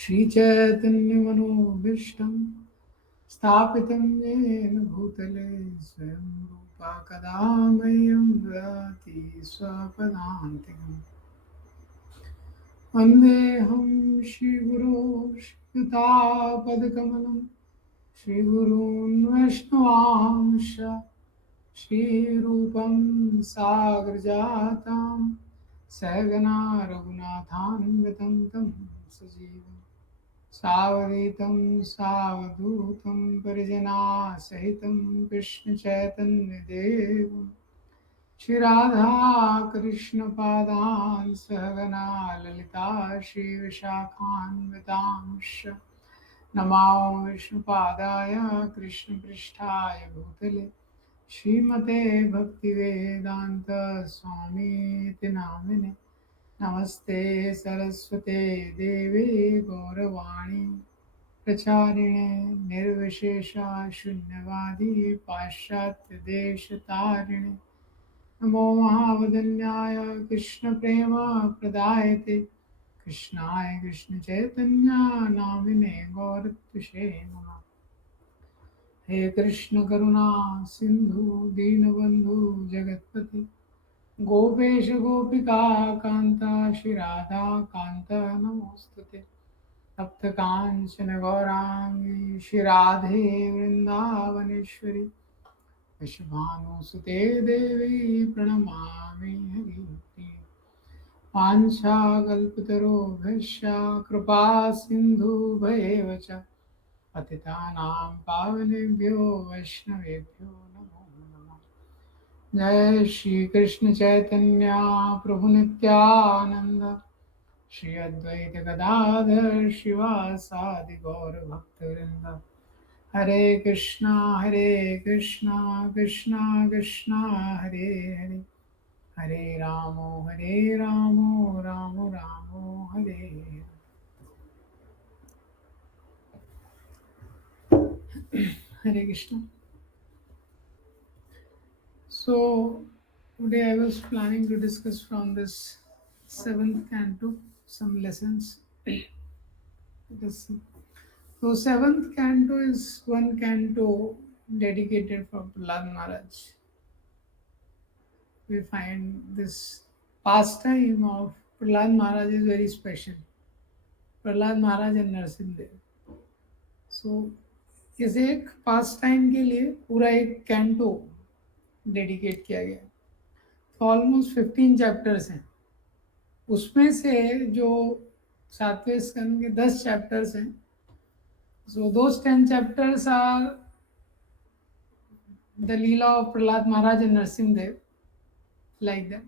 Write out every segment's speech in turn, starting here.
श्रीचैतन्यमनोभीष्टं स्थापितं येन भूतले स्वयं रूपा कदा मह्यं ददाति स्वपदान्तिकम् वन्देऽहं श्रीगुरो श्रीयुतापदकमलं श्रीगुरून् वैष्णवांश श्रीरूपं साग्रजातां सहगना रघुनाथान्वितं तं सजीवम् सावधूतं सावधूतं परिजनासहितं कृष्णचैतन्यदेवं श्रीराधाकृष्णपादान् सहगना ललिता श्रीविशाखान्वितांश्च नमामि विष्णुपादाय कृष्णपृष्ठाय भूतले श्रीमते भक्तिवेदान्त स्वामीति नामिने नमस्ते सरस्वते देवे गौरवाणी प्रचारिणे निर्विशेषा शून्यवादी पाश्चात्यदेशतारिणे नमो महावदन्याय कृष्णप्रेमप्रदायते कृष्णाय कृष्णचैतन्या नामिने गौरत्विषे नमः हे कृष्ण करुणा सिंधु दीनबंधु जगत्पते गोपेश गोपिका कांता श्रीराधा कांत नमोस्तुते तप्त कांचन गौरांगी श्रीराधे वृंदावनेश्वरी विश्वभानुसुते देवी प्रणमामि हरिप्रिये वाञ्छाकल्पतरुभ्यश्च कृपा सिन्धुभ्येव च पतितानां पावनेभ्यो वैष्णवेभ्यो नमो नमः जय श्री कृष्ण चैतन्य प्रभु नित्यानंद श्री अद्वैत गदाधर शिवासादि गौर भक्तवृंद हरे कृष्णा कृष्णा कृष्णा हरे हरे हरे रामो Ram Ram Hare Hare Krishna. So today I was planning to discuss from this seventh canto some lessons. This, so seventh canto is one canto dedicated for Prahlad Maharaj. We find this pastime of Prahlad Maharaj is very special. Prahlad Maharaj and Narsimdev. So इस एक पास time के लिए पूरा एक canto dedicate किया गया. तो almost 15 chapters हैं. उसमें से जो सातवें स्कंद के 10 चैप्टर्स हैं. So those 10 chapters are the leela of Prahlad Maharaj and Narasimhadeva. Like that.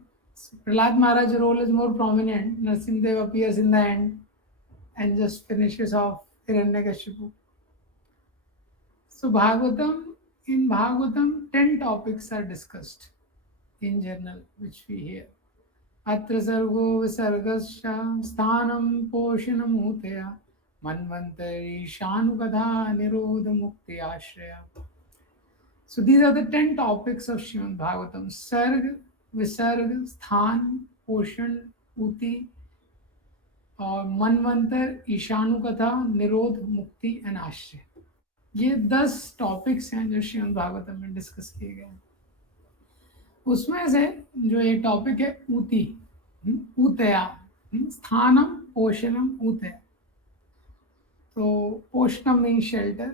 Prahlad Maharaj role is more prominent. Narsimdev appears in the end and just finishes off Hiranyakashipu. So in Bhagavatam, 10 topics are discussed in general, which we hear. Atra sargo visargasya sthanam poshanam utaya manvantari shanukadha nirodha mukti ashraya. So these are the 10 topics of Srimad Bhagavatam. Sarg, Visarg, Sthan, Poshan, Uti, और मनवंतर, ईशानु कथा, निरोध, मुक्ति and आश्रय. ये 10 topics हैं जो श्रीमद् भागवतम में डिस्कस किए गए हैं. उसमें से जो एक टॉपिक है ऊति, ऊतया, स्थानम पोषणम ऊतया. तो पोषणम means shelter,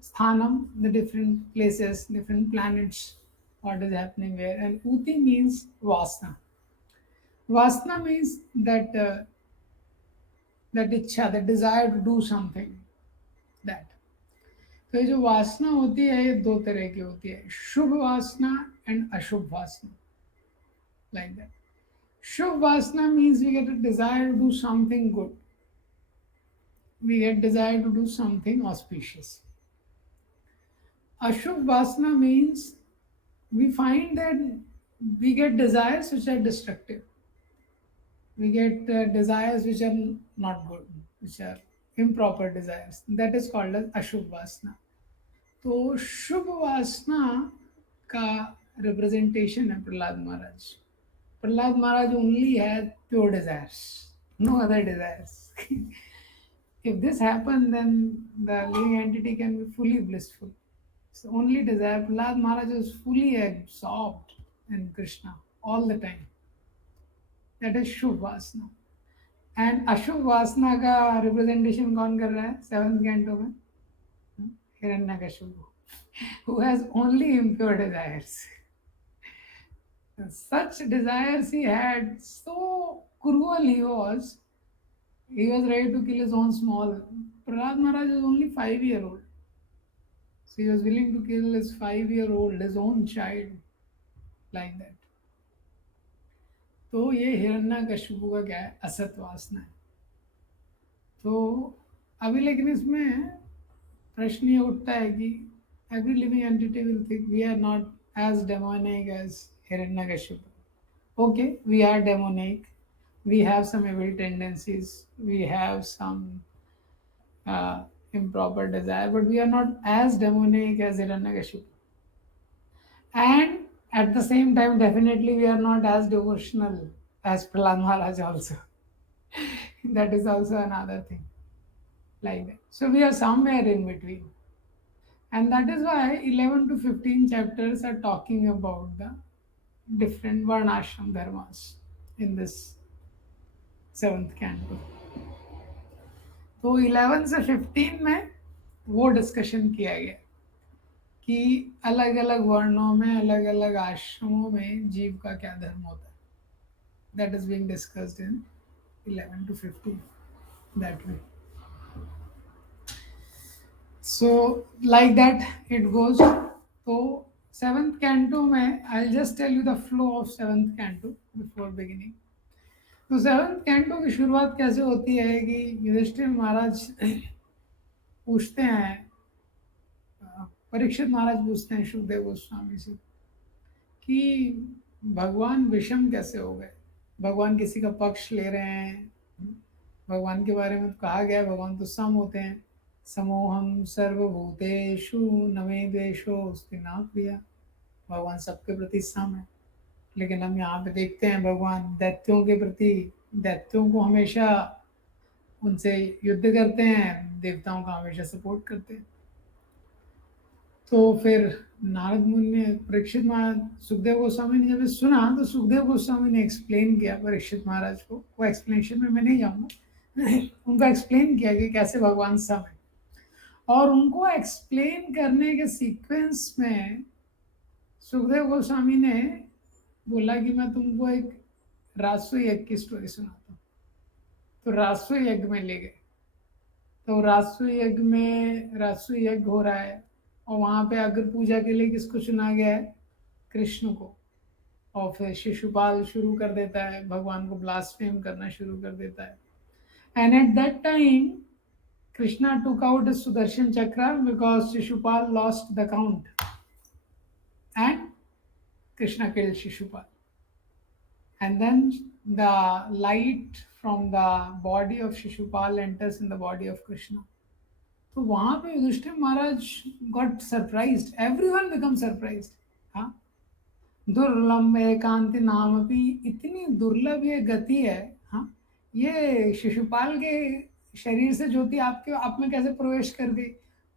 sthanam, the different places, different planets, what is happening where, and uti means vasana. Vasana means that ichha, the desire to do something. That. तो ये जो वासना होती है ये दो तरह की होती है, शुभ वासना एंड अशुभ वासना. Like that. शुभ वासना means we get a desire to do something good. We get desire to do something auspicious. Ashubh Vasana means we find that we get desires which are destructive. We get desires which are not good, which are improper desires. That is called as Ashubh Vasana. तो शुभ वासना का representation है प्रहलाद महाराज. प्रहलाद महाराज only had pure desires, no other desires. If this happens, then the living entity can be fully blissful. So only desire. Prahlad Maharaj is fully absorbed in Krishna all the time. That is Shubh Vasana. And अशुभ वासना का representation कौन कर रहा है seventh canto में? Hiranyakashipu, who has only impure desires. Such desires he had, so cruel he was. He was ready to kill his own small. Prahlad Maharaj is only 5 year old. So he was willing to kill his 5 year old, his own child, like that. तो ये हिरण्यकशिपु का क्या है? असत वासना है. तो अभी लेकिन इसमें प्रश्न ये उठता है कि every living entity will think we are not as demonic as Hiranyakashipu. Okay, we are demonic. We have some evil tendencies. We have some improper desire, but we are not as demonic as Hiranyakashipu. And at the same time, definitely we are not as devotional as Prahlad Maharaj also. That is also another thing. Like that. So we are somewhere in between. And that is why 11 to 15 chapters are talking about the different Varnashram dharmas in this 7th canto. तो 11 से 15 में वो discussion किया गया कि अलग अलग वर्णों में अलग अलग आश्रमों में जीव का क्या धर्म होता है. That is being discussed in 11 to 15 that way. So like that it goes. तो 7th canto में I'll just tell you the flow of 7th canto before beginning. तो 7th कैंटो की शुरुआत कैसे होती है कि युधिष्ठिर महाराज पूछते हैं, परीक्षित महाराज पूछते हैं सुखदेव गोस्वामी से कि भगवान विषम कैसे हो गए, भगवान किसी का पक्ष ले रहे हैं. भगवान के बारे में तो कहा गया है भगवान तो सम होते हैं. समोहम सर्वभूतेषु न मे द्वेषो स्थिना प्रिया. भगवान सबके प्रति सम है. लेकिन हम यहाँ पे देखते हैं भगवान दैत्यों के प्रति, दैत्यों को हमेशा उनसे युद्ध करते हैं, देवताओं का हमेशा सपोर्ट करते हैं. तो फिर नारद मुनि ने परीक्षित महाराज, सुखदेव गोस्वामी ने जब सुना तो सुखदेव गोस्वामी ने एक्सप्लेन किया परीक्षित महाराज को. वो एक्सप्लेनेशन में मैं नहीं जाऊँगा. उनका एक्सप्लेन किया कि कैसे भगवान सम है. और उनको एक्सप्लेन करने के सीक्वेंस में सुखदेव गोस्वामी ने बोला कि मैं तुमको एक राजस्व यज्ञ की स्टोरी सुनाता हूँ. तो राजस्व यज्ञ में ले गए. तो राजस्व यज्ञ में राजस्व यज्ञ हो रहा है और वहाँ पे अग्र पूजा के लिए किसको चुना गया है? कृष्ण को. और फिर शिशुपाल शुरू कर देता है, भगवान को ब्लास्फेम करना शुरू कर देता है. And at that time Krishna took out his Sudarshan Chakra because Shishupal lost the count. And Krishna killed Shishupal. And then the light from the body of Shishupal enters in the body of Krishna. तो वहाँ पे युधिष्ठिर महाराज got surprised. Everyone becomes surprised. हाँ, दुर्लभ एकांति नाम भी इतनी दुर्लभ ये गति है. हाँ, ये शिशुपाल के शरीर से ज्योति आपके आप में कैसे प्रवेश कर गई?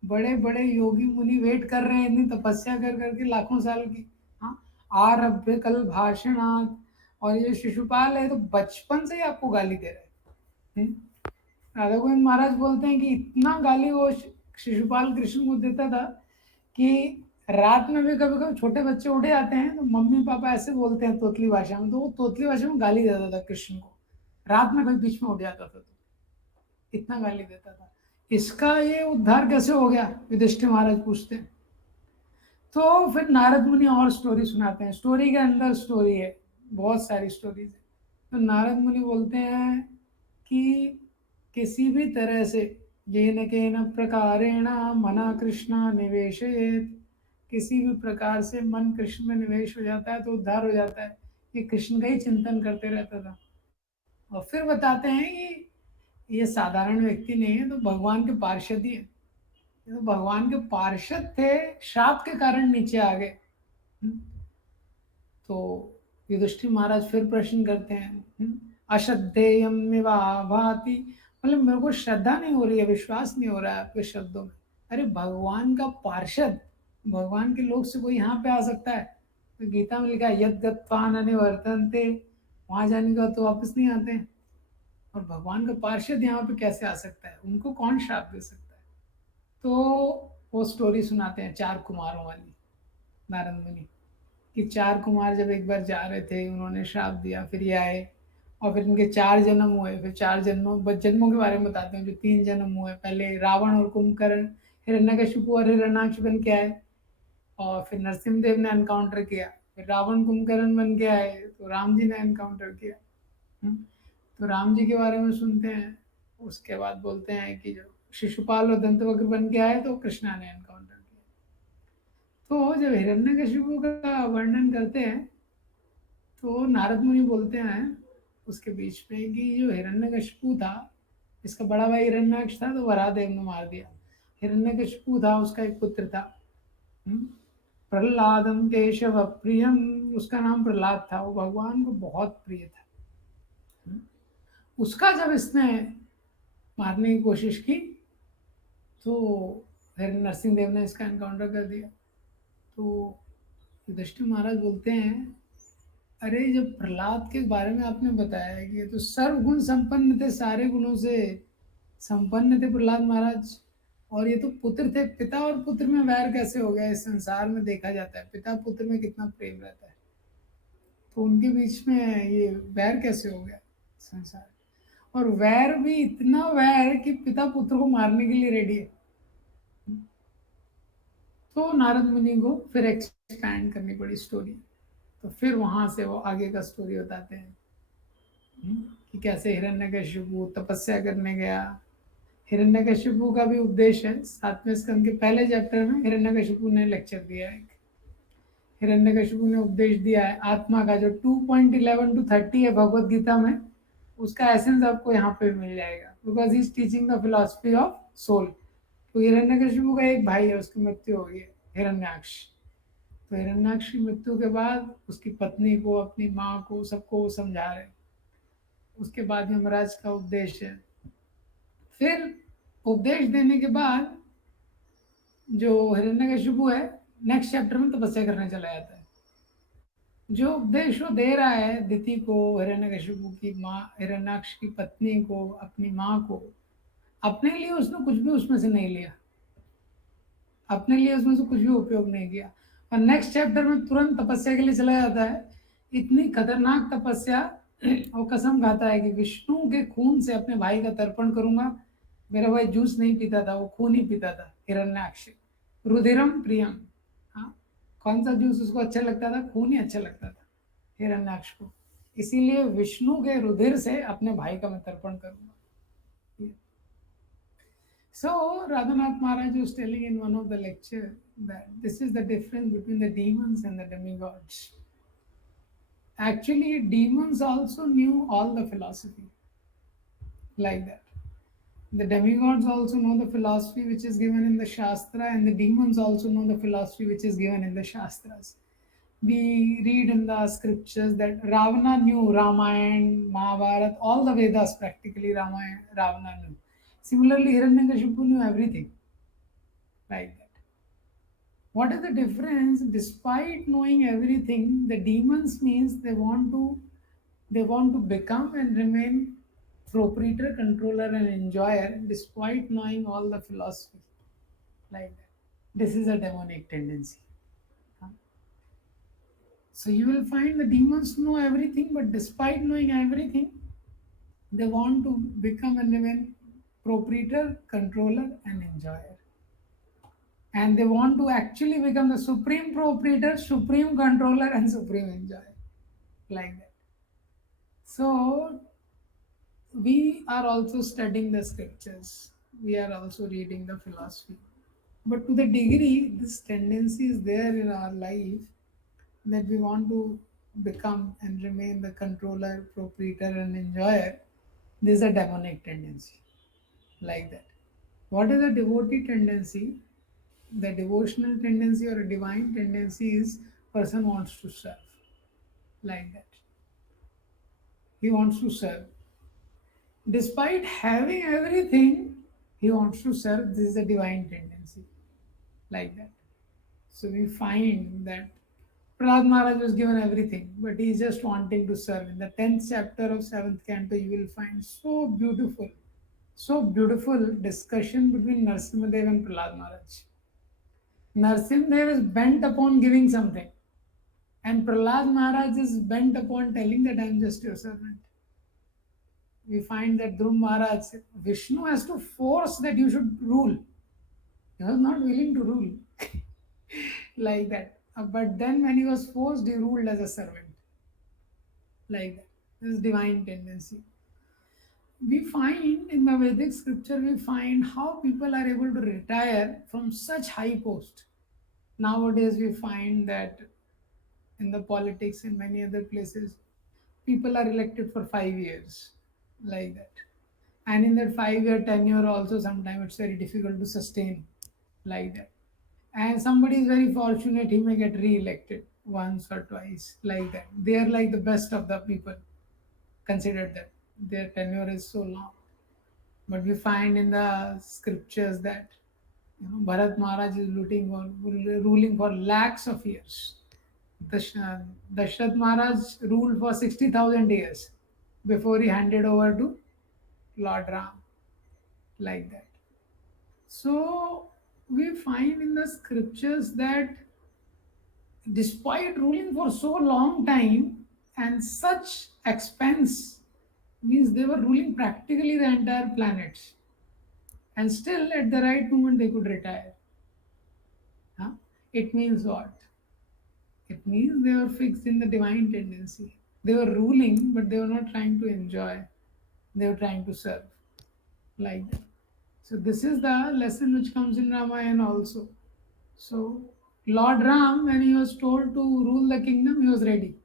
बड़े बड़े योगी मुनि वेट कर रहे हैं इतनी तपस्या कर करके लाखों साल की. हाँ, आरभ्य कल भाषणात्, और ये शिशुपाल है तो बचपन से ही आपको गाली दे रहे हैं. राधा गोविंद महाराज बोलते हैं कि इतना गाली वो शिशुपाल कृष्ण को देता था कि रात में भी कभी कभी छोटे बच्चे उठे जाते हैं तो मम्मी पापा ऐसे बोलते हैं तोतली भाषा में, तो वो तोतली भाषा में गाली देता था कृष्ण को. रात में कभी बीच में उठ जाता था तो इतना गाली देता था. इसका ये उद्धार कैसे हो गया? युधिष्ठिर महाराज पूछते हैं. तो फिर नारद मुनि और स्टोरी सुनाते हैं. स्टोरी के अंदर स्टोरी है, बहुत सारी स्टोरीज है. तो नारद मुनि बोलते हैं कि किसी भी तरह से येन केन प्रकारेण मना कृष्ण निवेशयेत्, किसी भी प्रकार से मन कृष्ण में निवेश हो जाता है तो उद्धार हो जाता है. ये कृष्ण का ही चिंतन करते रहता था. और फिर बताते हैं कि ये साधारण व्यक्ति नहीं है, तो भगवान के पार्षद ही है. तो भगवान के पार्षद थे, श्राप के कारण नीचे आ गए. तो युधिष्ठिर महाराज फिर प्रश्न करते हैं, अश्रद्धेयम भाति मतलब मेरे को श्रद्धा नहीं हो रही है, विश्वास नहीं हो रहा है आपके शब्दों में। अरे भगवान का पार्षद, भगवान के लोग से कोई यहाँ पे आ सकता है? तो गीता में लिखा है यद गत्वान अनिवर्तन्ते, वहां जाने के बाद तो वापस नहीं आते हैं। और भगवान का पार्षद यहाँ पे कैसे आ सकता है? उनको कौन श्राप दे सकता है? तो वो स्टोरी सुनाते हैं चार कुमारों वाली, नारद मुनि, कि चार कुमार जब एक बार जा रहे थे, उन्होंने श्राप दिया, फिर ये आए, और फिर इनके चार जन्म हुए। फिर चार जन्मों के बारे में बताते हैं। जो तीन जन्म हुए, पहले रावण और कुंभकर्ण हिरण्यकशिपु और हिरण्याक्ष बन के आए, और फिर नरसिम्हदेव ने एनकाउंटर किया। फिर रावण कुंभकर्ण बन के आए तो राम जी ने एनकाउंटर किया। हम्म, तो राम जी के बारे में सुनते हैं। उसके बाद बोलते हैं कि जो शिशुपाल और दंतवक्र बन के आए तो कृष्णा ने एनकाउंटर किया। तो जब हिरण्यकशिपु का वर्णन करते हैं तो नारद मुनि बोलते हैं उसके बीच में कि जो हिरण्यकशिपु था, इसका बड़ा भाई हिरण्याक्ष था तो वराहदेव ने मार दिया। हिरण्यकशिपु था, उसका एक पुत्र था, हम्म, प्रहलादम केशव प्रियम, उसका नाम प्रहलाद था, वो भगवान को बहुत प्रिय था। हम्म, उसका जब इसने मारने की कोशिश की तो फिर नरसिंह देव ने इसका एनकाउंटर कर दिया। तो युधिष्ठिर महाराज बोलते हैं, अरे जब प्रहलाद के बारे में आपने बताया है कि ये तो सर्वगुण संपन्न थे, सारे गुणों से संपन्न थे प्रहलाद महाराज, और ये तो पुत्र थे, पिता और पुत्र में वैर कैसे हो गया? इस संसार में देखा जाता है पिता पुत्र में कितना प्रेम रहता है, तो उनके बीच में ये वैर कैसे हो गया संसार? और वैर भी इतना वैर कि पिता पुत्र को मारने के लिए रेडी है। तो नारद मुनि को फिर एक्सपैंड करनी पड़ी स्टोरी। तो फिर वहां से वो आगे का स्टोरी बताते हैं, कि कैसे हिरण्यकशिपु तपस्या करने गया। हिरण्यकशिपु का भी उपदेश है 7वें स्कंद के पहले चैप्टर में। हिरण्यकशिपु ने लेक्चर दिया है, हिरण्यकशिपु ने उपदेश दिया है आत्मा का, जो 2.11 to 30 है भगवत गीता में, उसका एसेंस आपको यहाँ पे मिल जाएगा, because he is teaching the philosophy of soul. तो हिरण्यकशिपु का एक भाई है, उसकी मृत्यु हो गई है, हिरण्याक्ष। तो हिरण्याक्ष की मृत्यु के बाद उसकी पत्नी को, अपनी माँ को, सबको वो समझा रहे। उसके बाद यमराज का उपदेश है। फिर उपदेश देने के बाद जो हिरण्यकशिपु है, नेक्स्ट चैप्टर में तपस्या करने चला जाता है। जो उपदेश वो दे रहा है दिति को, हिरण्यकशिपु की माँ, हिरण्याक्ष की पत्नी को, अपनी माँ को, अपने लिए उसने कुछ भी उसमें से नहीं लिया, अपने लिए उसमें से कुछ भी उपयोग नहीं किया। और नेक्स्ट चैप्टर में तुरंत तपस्या के लिए चला जाता है। इतनी खतरनाक तपस्या, और कसम खाता है कि विष्णु के खून से अपने भाई का तर्पण करूंगा। मेरा भाई जूस नहीं पीता था, वो खून ही पीता था, हिरण्याक्ष। रुधिरम प्रियम, हाँ, कौन सा जूस उसको अच्छा लगता था? खून ही अच्छा लगता था हिरण्याक्ष को। इसीलिए विष्णु के रुधिर से अपने भाई का मैं तर्पण करूंगा। So Radhanath Maharaj was telling in one of the lecture that this is the difference between the demons and the demigods. Actually, demons also knew all the philosophy like that. The demigods also know the philosophy which is given in the Shastra, and the demons also know the philosophy which is given in the Shastras. We read in the scriptures that Ravana knew Ramayana, Mahabharata, all the Vedas practically Ramayana, Ravana knew. Similarly, Hiranyakashipu knew everything like that. What is the difference? Despite knowing everything, the demons means they want to become and remain proprietor, controller, and enjoyer despite knowing all the philosophy like that. This is a demonic tendency. So you will find the demons know everything, but despite knowing everything, they want to become and remain proprietor, controller, and enjoyer. And they want to actually become the supreme proprietor, supreme controller, and supreme enjoyer. Like that. So we are also studying the scriptures. We are also reading the philosophy. But to the degree this tendency is there in our life that we want to become and remain the controller, proprietor, and enjoyer, this is a demonic tendency. Like that. What is a devotee tendency? The devotional tendency or a divine tendency is person wants to serve. Like that. He wants to serve. Despite having everything, he wants to serve. This is a divine tendency, like that. So we find that Prahlad Maharaj was given everything, but he is just wanting to serve. In the 10th chapter of 7th canto, you will find so beautiful discussion between Narsimhadev and Prahlad Maharaj. Narsimhadev is bent upon giving something, and Prahlad Maharaj is bent upon telling that I am just your servant. We find that Dhruv Maharaj, Vishnu has to force that you should rule. He was not willing to rule like that. But then when he was forced, he ruled as a servant. Like that. This is divine tendency. We find in the Vedic scripture, we find how people are able to retire from such high post. Nowadays, we find that in the politics in many other places, people are elected for 5 years, like that. And in that 5 year tenure, also sometimes it's very difficult to sustain, like that. And somebody is very fortunate, he may get re-elected once or twice, like that. They are like the best of the people, considered that their tenure is so long. But we find in the scriptures that Bharat Maharaj is ruling for lakhs of years. Dashrath Maharaj ruled for 60,000 years before he handed over to Lord Ram, like that. So we find in the scriptures that despite ruling for so long time and such expense, means they were ruling practically the entire planet, and still at the right moment they could retire. Huh? It means what? It means they were fixed in the divine tendency. They were ruling, but they were not trying to enjoy. They were trying to serve, like that. So this is the lesson which comes in Ramayana also. So Lord Ram, when he was told to rule the kingdom, he was ready.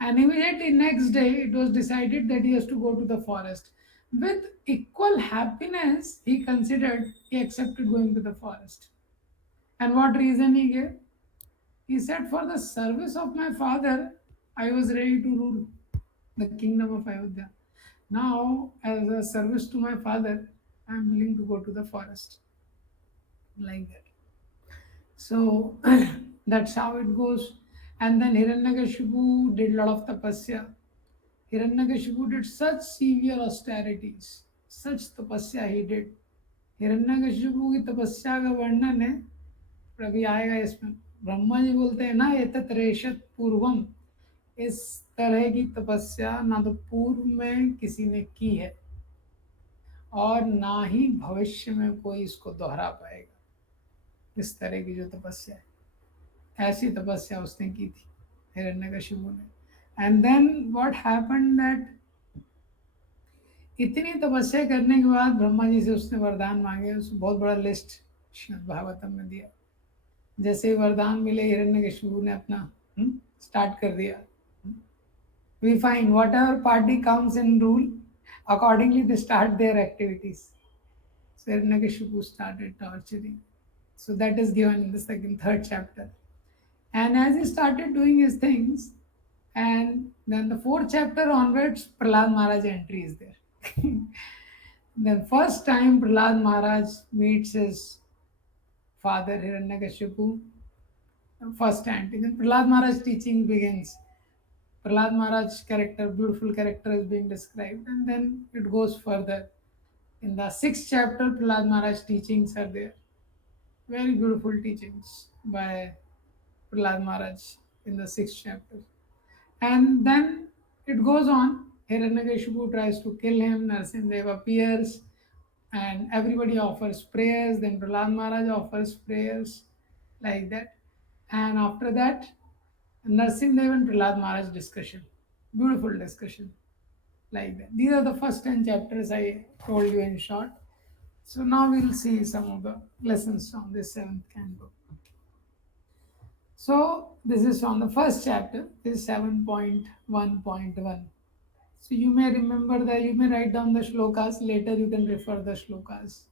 And immediately next day, it was decided that he has to go to the forest. With equal happiness, he accepted going to the forest. And what reason he gave? He said, for the service of my father, I was ready to rule the kingdom of Ayodhya. Now, as a service to my father, I am willing to go to the forest. Like that. So that's how it goes. And then Hiranyakashipu did a lot of tapasya. Hiranyakashipu did such severe austerities, such tapasya he did. Hiranyakashipu की तपस्या का वर्णन है, अभी आएगा इसमें। ब्रह्मा जी बोलते हैं ना, एतत् रेषत पूर्वम, इस तरह की तपस्या ना तो पूर्व में किसी ने की है और ना ही भविष्य में कोई इसको दोहरा पाएगा। इस तरह की जो तपस्या है, ऐसी तपस्या उसने की थी हिरण्यकशिपु ने। And then what happened that इतनी तपस्या करने के बाद ब्रह्मा जी से उसने वरदान मांगे। उसको बहुत बड़ा लिस्ट श्रीमद् भागवतम में दिया। जैसे ही वरदान मिले, हिरण्यकशिपु ने अपना स्टार्ट कर दिया। We find whatever party comes in rule, accordingly they start their activities. So Hiranyakashipu started torturing. So that is given in the third chapter. And as he started doing his things, and then the fourth chapter onwards, Prahlad Maharaj entry is there. The first time Prahlad Maharaj meets his father Hiranyakashipu, first anti. Then Prahlad Maharaj teaching begins. Prahlad Maharaj's character, beautiful character is being described, and then it goes further. In the sixth chapter, Prahlad Maharaj's teachings are there. Very beautiful teachings by Prahlad Maharaj in the sixth chapter. And then it goes on. Hiranyakashipu tries to kill him, Narsimhadev appears, and everybody offers prayers. Then Prahlad Maharaj offers prayers, like that. And after that, Narsimhadev and Prahlad Maharaj discussion. Beautiful discussion, like that. These are the first 10 chapters I told you in short. So now we'll see some of the lessons from this 7th canto. So this is from the first chapter, this is 7.1.1. So you may you may write down the shlokas, later you can refer the shlokas.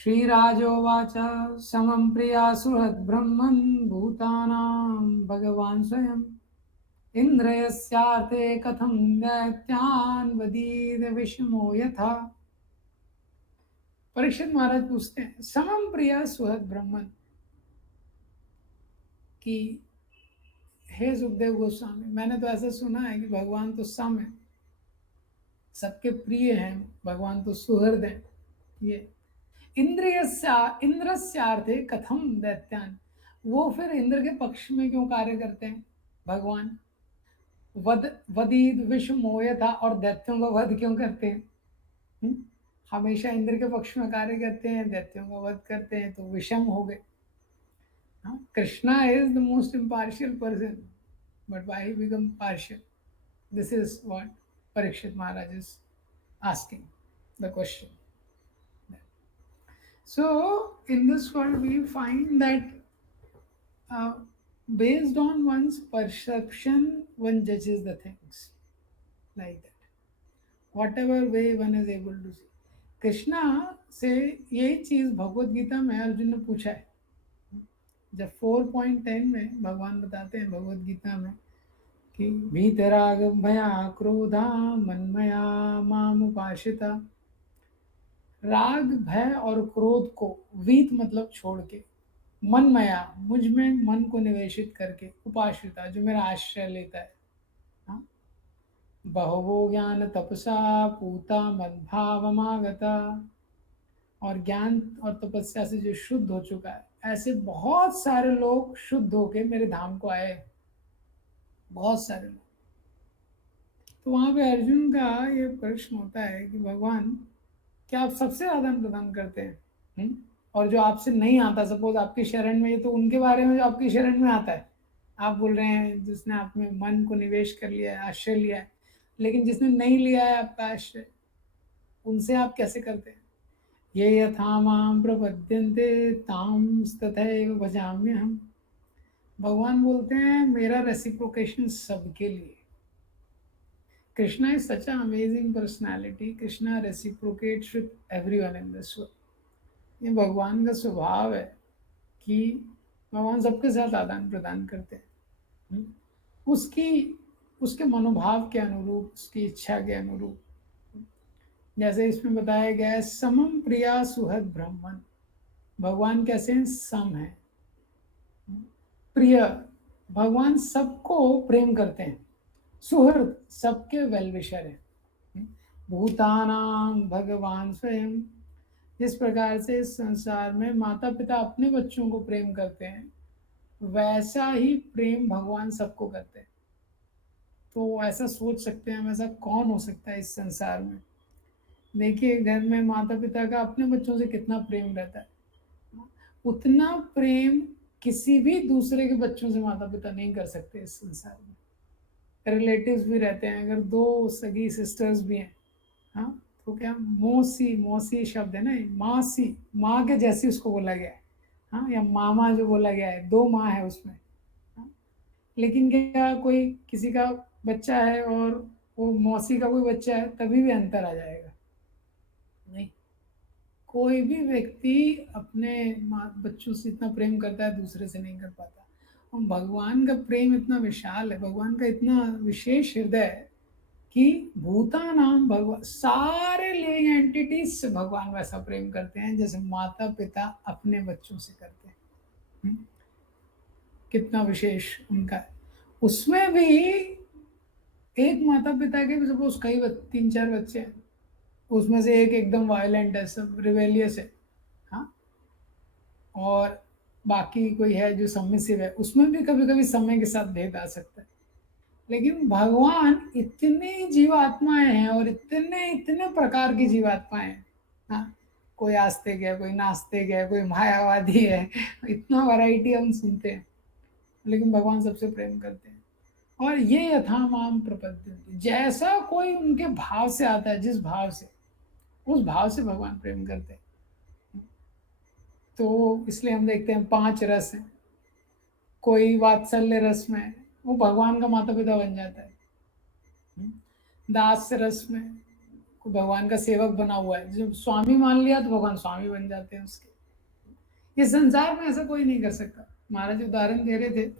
श्रीराजोवाच समं प्रिया सुहृद् ब्रह्मन् भूतानां भगवान् स्वयं इंद्रियस्यार्थे कथम दैत्यान वदीद विषमो यथा। परीक्षित महाराज पूछते हैं, समम प्रिया सुहद ब्रह्मन, कि हे सुखदेव गोस्वामी, मैंने तो ऐसा सुना है कि भगवान तो सम है, सबके प्रिय हैं, भगवान तो सुहृद है। ये इंद्रस्यार्थे कथम दैत्यान, वो फिर इंद्र के पक्ष में क्यों कार्य करते हैं भगवान? वदीद विश्व मोय था, और दैत्यों का वध क्यों करते हैं? हुँ? हमेशा इंद्र के पक्ष में कार्य करते हैं, दैत्यों का वध करते हैं, तो विषम हो गए। Krishna is the most impartial person, but why he become partial? This is what Parikshit Maharaj is asking the question. So in this world we find that uh, based on one's perception one judges the things like that, whatever way one is able to see. Krishna से यही चीज भगवत गीता में अर्जुन ने पूछा है। जब 4.10 में भगवान बताते हैं भगवत गीता में कि भीतराग भया क्रोधा मनमया माम उपासिता, राग भय और क्रोध को, वीत मतलब छोड़ के, मनमया मुझ में मन को निवेशित करके, उपाश्रिता जो मेरा आश्रय लेता है। हाँ? बहवो ज्ञान तपसा पूता मद्भावमागता, और ज्ञान और तपस्या से जो शुद्ध हो चुका है, ऐसे बहुत सारे लोग शुद्ध होके मेरे धाम को आए, बहुत सारे लोग। तो वहां पे अर्जुन का ये प्रश्न होता है कि भगवान क्या आप सबसे आदान प्रदान करते हैं? और जो आपसे नहीं आता, सपोज आपकी शरण में, ये तो उनके बारे में जो आपकी शरण में आता है, आप बोल रहे हैं जिसने आप में मन को निवेश कर लिया है, आश्रय लिया है, लेकिन जिसने नहीं लिया है आपका आश्रय, उनसे आप कैसे करते हैं? ये यथा माम प्रपद्यन्ते ताम तथैव भजाम्यहम्। भगवान बोलते हैं मेरा रेसिप्रोकेशन सबके लिए। Krishna is such a amazing personality, Krishna reciprocates with everyone in this world. ये भगवान का स्वभाव है कि भगवान सबके साथ आदान प्रदान करते हैं, उसकी उसके मनोभाव के अनुरूप, उसकी इच्छा के अनुरूप। जैसे इसमें बताया गया है, समम प्रिया सुहद ब्रह्मन, भगवान कैसे हैं? सम है, प्रिय, भगवान सबको प्रेम करते हैं, सुहृद सबके वेलविशर है। भूतानाम भगवान स्वयं, जिस प्रकार से इस संसार में माता पिता अपने बच्चों को प्रेम करते हैं, वैसा ही प्रेम भगवान सबको करते हैं। तो ऐसा सोच सकते हैं, ऐसा कौन हो सकता है इस संसार में? देखिए घर में माता पिता का अपने बच्चों से कितना प्रेम रहता है, उतना प्रेम किसी भी दूसरे के बच्चों से माता पिता नहीं कर सकते इस संसार में। रिलेटिव्स भी रहते हैं, अगर दो सगी सिस्टर्स भी हैं, हाँ, तो क्या मौसी, मौसी शब्द है ना, मासी, माँ के जैसी उसको बोला गया है, हाँ, या मामा जो बोला गया है, दो माँ है उसमें। हाँ? लेकिन क्या कोई किसी का बच्चा है और वो मौसी का कोई बच्चा है, तभी भी अंतर आ जाएगा? नहीं, कोई भी व्यक्ति अपने बच्चों से इतना प्रेम करता है, दूसरे से नहीं कर पाता। और भगवान का प्रेम इतना विशाल है, भगवान का इतना विशेष हृदय है कि भूतानाम भगवान, सारे लिविंग एंटिटीज से भगवान वैसा प्रेम करते हैं जैसे माता पिता अपने बच्चों से करते हैं। कितना विशेष उनका है। उसमें भी एक माता पिता के सपोज कई 3-4 बच्चे हैं, उसमें से एक एकदम वायलेंट है, सब रिवेलियस है, हाँ, और बाकी कोई है जो सबमिसिव है, उसमें भी कभी कभी समय के साथ भेद आ सकता है। लेकिन भगवान, इतनी जीवात्माएं हैं और इतने इतने प्रकार की जीवात्माएं हैं, हाँ, कोई आस्तिक है, कोई नास्तिक है, कोई मायावादी है, इतना वैरायटी हम सुनते हैं, लेकिन भगवान सबसे प्रेम करते हैं। और ये यथा माम प्रपद्यन्ते, जैसा कोई उनके भाव से आता है, जिस भाव से, उस भाव से भगवान प्रेम करते हैं। तो इसलिए हम देखते हैं 5 रस हैं, कोई वात्सल्य रस में वो भगवान का माता पिता बन जाता है, दास रस में कोई भगवान का सेवक बना हुआ है, जब स्वामी मान लिया तो भगवान स्वामी बन जाते हैं उसके। ये संसार में ऐसा कोई नहीं कर सकता। महाराज उदाहरण दे रहे थे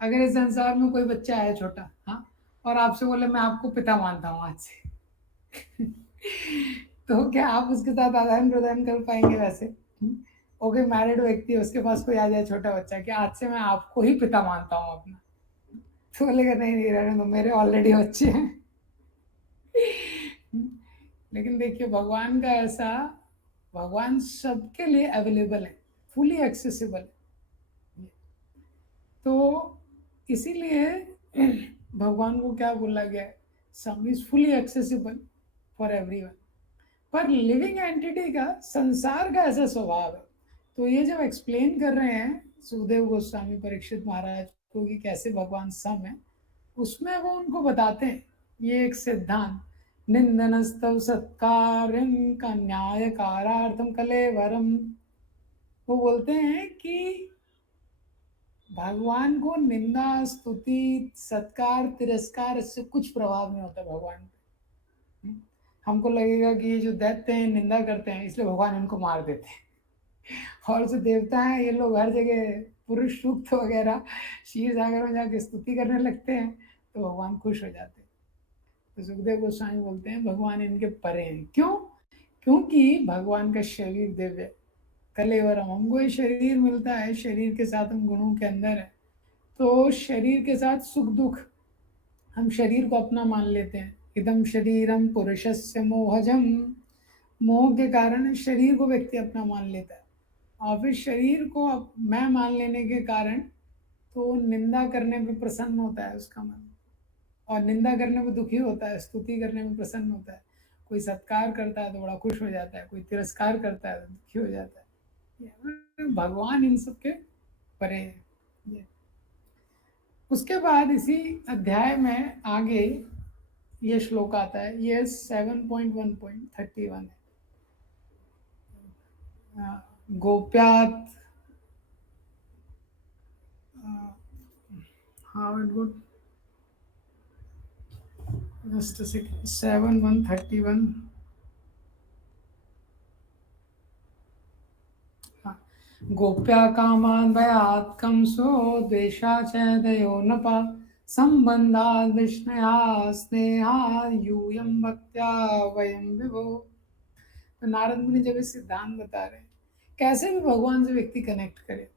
अगर इस संसार में कोई बच्चा है छोटा, हाँ, और आपसे बोले मैं आपको पिता मानता हूँ आज से, तो क्या आप उसके साथ आदान प्रदान कर पाएंगे वैसे? ओके, मैरिड व्यक्ति है, उसके पास कोई आ जाए छोटा बच्चा कि आज से मैं आपको ही पिता मानता हूँ अपना, तो बोलेगा नहीं नहीं रहने दो, मेरे ऑलरेडी बच्चे हैं। लेकिन देखिए भगवान का ऐसा, भगवान सबके लिए अवेलेबल है, फुली एक्सेसिबल है। तो इसीलिए भगवान को क्या बोला गया है, सम is fully accessible for everyone. पर लिविंग एंटिटी का, संसार का ऐसा स्वभाव है। तो ये जब एक्सप्लेन कर रहे हैं सुखदेव गोस्वामी परीक्षित महाराज को कि कैसे भगवान सम है, उसमें वो उनको बताते हैं ये एक सिद्धांत, निंदनस्तव सत्कार्यं का न्याय कारार्थम कलेवरम। वो बोलते हैं कि भगवान को निंदा स्तुति सत्कार तिरस्कार इससे कुछ प्रभाव नहीं होता भगवान पे। हमको लगेगा कि ये जो दैत्य हैं निंदा करते हैं इसलिए भगवान इनको मार देते हैं, और जो देवता हैं ये लोग हर जगह पुरुष सूक्त वगैरह क्षीर सागर में जाके स्तुति करने लगते हैं तो भगवान खुश हो जाते हैं। तो सुखदेव गोस्वामी बोलते हैं भगवान इनके परे हैं। क्यों? क्योंकि भगवान का शरीर दिव्य है, कलेवरम, हमको ये शरीर मिलता है, शरीर के साथ हम गुणों के अंदर है, तो शरीर के साथ सुख दुख हम शरीर को अपना मान लेते हैं। इदम शरीरम पुरुषस्य मोहजम, मोह के कारण शरीर को व्यक्ति अपना मान लेता है, और फिर शरीर को मैं मान लेने के कारण तो निंदा करने पे प्रसन्न होता है उसका मन, और निंदा करने में दुखी होता है, स्तुति करने में प्रसन्न होता है। कोई सत्कार करता है तो बड़ा खुश हो जाता है, कोई तिरस्कार करता है तो दुखी हो जाता है। भगवान इन सब के परे है। उसके बाद इसी अध्याय में आगे ये श्लोक आता है, ये 7.1.31 है। गोप्यात, how it good, just 7.1.31। Gopya कामान् भयात् कंसो द्वेषा च दयो नपा संबंधात् विष्णया स्नेहात् यूयं भक्त्या वयं विभो। तो नारद मुनि जब ये सिद्धांत बता रहे हैं कैसे भी भगवान से व्यक्ति कनेक्ट करे।